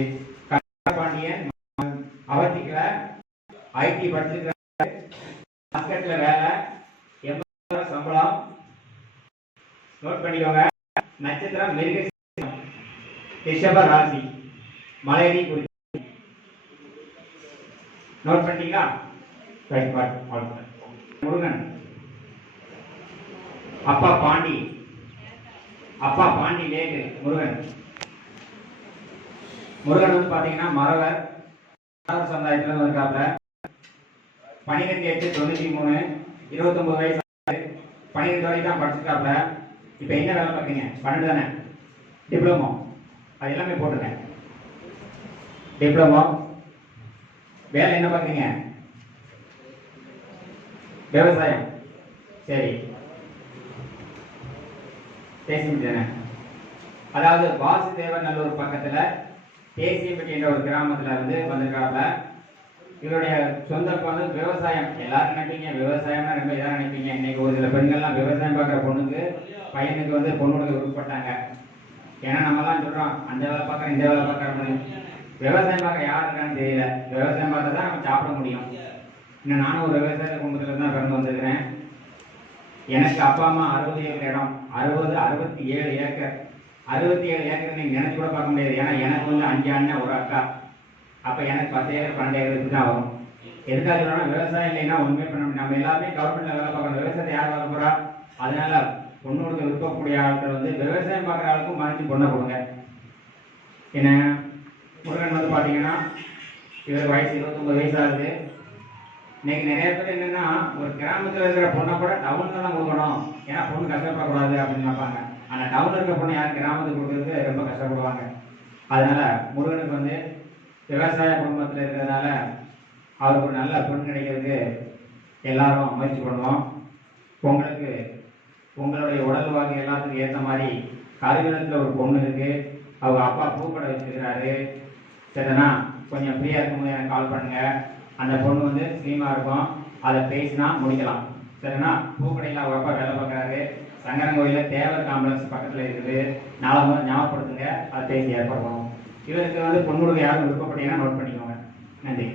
கர்நாக பாண்டியன் அவத்திக்கல ஐடி படிச்சிருக்காரு. மார்க்கெட்ல வேலை 80,000 சம்பளம். நோட் பண்ணிக்கோங்க. நட்சத்திரம் மிருகசீரிஷம். ரிஷப ராசி. மலையடி குறிச்சி. நோட் பண்ணிட்டீங்களா? முருகன். அப்பா பாண்டி. அப்பா பாண்டி லேட்டு. முருகன் வந்து பாத்தீங்கன்னா மறவர் சமுதாயத்துல இருக்காப்ல. 12/8/93 29 வயசு. 12 வரைக்கும் தான் படிச்சிருக்காப்ல. இப்ப என்ன வேலை பார்க்கறீங்க? 12 தானே? டிப்ளமோ அது எல்லாமே போட்டுருங்க. டிப்ளமோ வேலை என்ன பார்க்கறீங்க? விவசாயம். சரி, தேசியம்பட்டி. அதாவது வாசுதேவ நல்லூர் பக்கத்துல தேசியம்பட்டி என்ற ஒரு கிராமத்துல வந்து வந்திருக்காப்ல. இவருடைய சொந்த வந்து விவசாயம். எல்லாரும் நினைப்பீங்க விவசாயம்னா ரொம்ப இதாக நினைப்பீங்க. இன்னைக்கு ஒரு சில பெண்கள்லாம் விவசாயம் பார்க்குற பொண்ணுக்கு பையனுக்கு வந்து பொண்ணுக்கு விருப்பப்பட்டாங்க. ஏன்னா நம்மலாம் சொல்றோம் அந்த வேலை பார்க்குறேன் இந்த வேலை பார்க்குற. விவசாயம் பார்க்க யார் இருக்கான்னு தெரியல. விவசாயம் பார்த்தா தான் நம்ம சாப்பிட முடியும். இன்னும் நானும் ஒரு விவசாய குடும்பத்தில் தான் பிறந்து வந்திருக்கிறேன். எனக்கு அப்பா அம்மா 60 ஏக்கர் இடம். 67 ஏக்கர். 67 ஏக்கர் நீங்கள் நினைச்சு கூட பார்க்க முடியாது. ஏன்னா எனக்கு வந்து 5 அண்ணன் ஒரு அக்கா. அப்போ எனக்கு 10 ஏக்கர் 12 ஏக்கருக்கு தான் வரும். எதுக்காக விவசாயம் இல்லைன்னா ஒன்றுமே பண்ண முடியும். நம்ம எல்லாமே கவர்மெண்ட்ல வேலை பார்க்கணும். விவசாயத்தை யார் வர போறா? அதனால பொண்ணு கொடுக்க விருப்பக்கூடிய ஆட்கள் வந்து விவசாயம் பார்க்குற ஆளுக்கும் மறைச்சு பொண்ணை கொடுங்க. என்ன முருகன் வந்து பார்த்தீங்கன்னா இவர் வயசு 29 வயசு ஆகுது. இன்னைக்கு நிறைய பேர் என்னன்னா ஒரு கிராமத்தில் இருக்கிற பொண்ணை கூட டவுன்ல தான் கொடுக்கணும், ஏன்னா பொண்ணு கஷ்டப்படக்கூடாது அப்படின்னு நினைப்பாங்க. ஆனால் டவுன்ல இருக்கிற பொண்ணு யாரும் கிராமத்துக்கு கொடுக்கறதுக்கு ரொம்ப கஷ்டப்படுவாங்க. அதனால முருகனுக்கு வந்து விவசாய குடும்பத்தில் இருக்கிறதுனால அவருக்கு ஒரு நல்ல பொண்ணு கிடைக்கிறதுக்கு எல்லாரும் முயற்சி பண்ணுவோம். உங்களுக்கு உங்களுடைய உடல் வாக்கு எல்லாத்துக்கும் ஏற்ற மாதிரி கருவிலத்தில் ஒரு பொண்ணு இருக்கு, அவங்க அப்பா பூக்கடை வச்சிருக்கிறாரு. சரிதானா? கொஞ்சம் ஃப்ரீயாக இருக்கும்போது எனக்கு கால் பண்ணுங்க. அந்த பொண்ணு வந்து ஸ்லீமா இருக்கும், அதை பேசினா முடிக்கலாம். சரிண்ணா? பூக்கடையில் அவங்க அப்பா வேலை பார்க்குறாரு. சங்கரங்கோயிலில் தேவர் காம்ப்ளெக்ஸ் பக்கத்தில் இருக்குது. நாளை முதல் ஞாபகப்படுத்துங்க, அதை பேசி ஏற்படுவோம். இவருக்கு வந்து பொண்ணு யாரும் விருப்பப்பட்டீங்கன்னா நோட் பண்ணிக்கோங்க. நன்றி.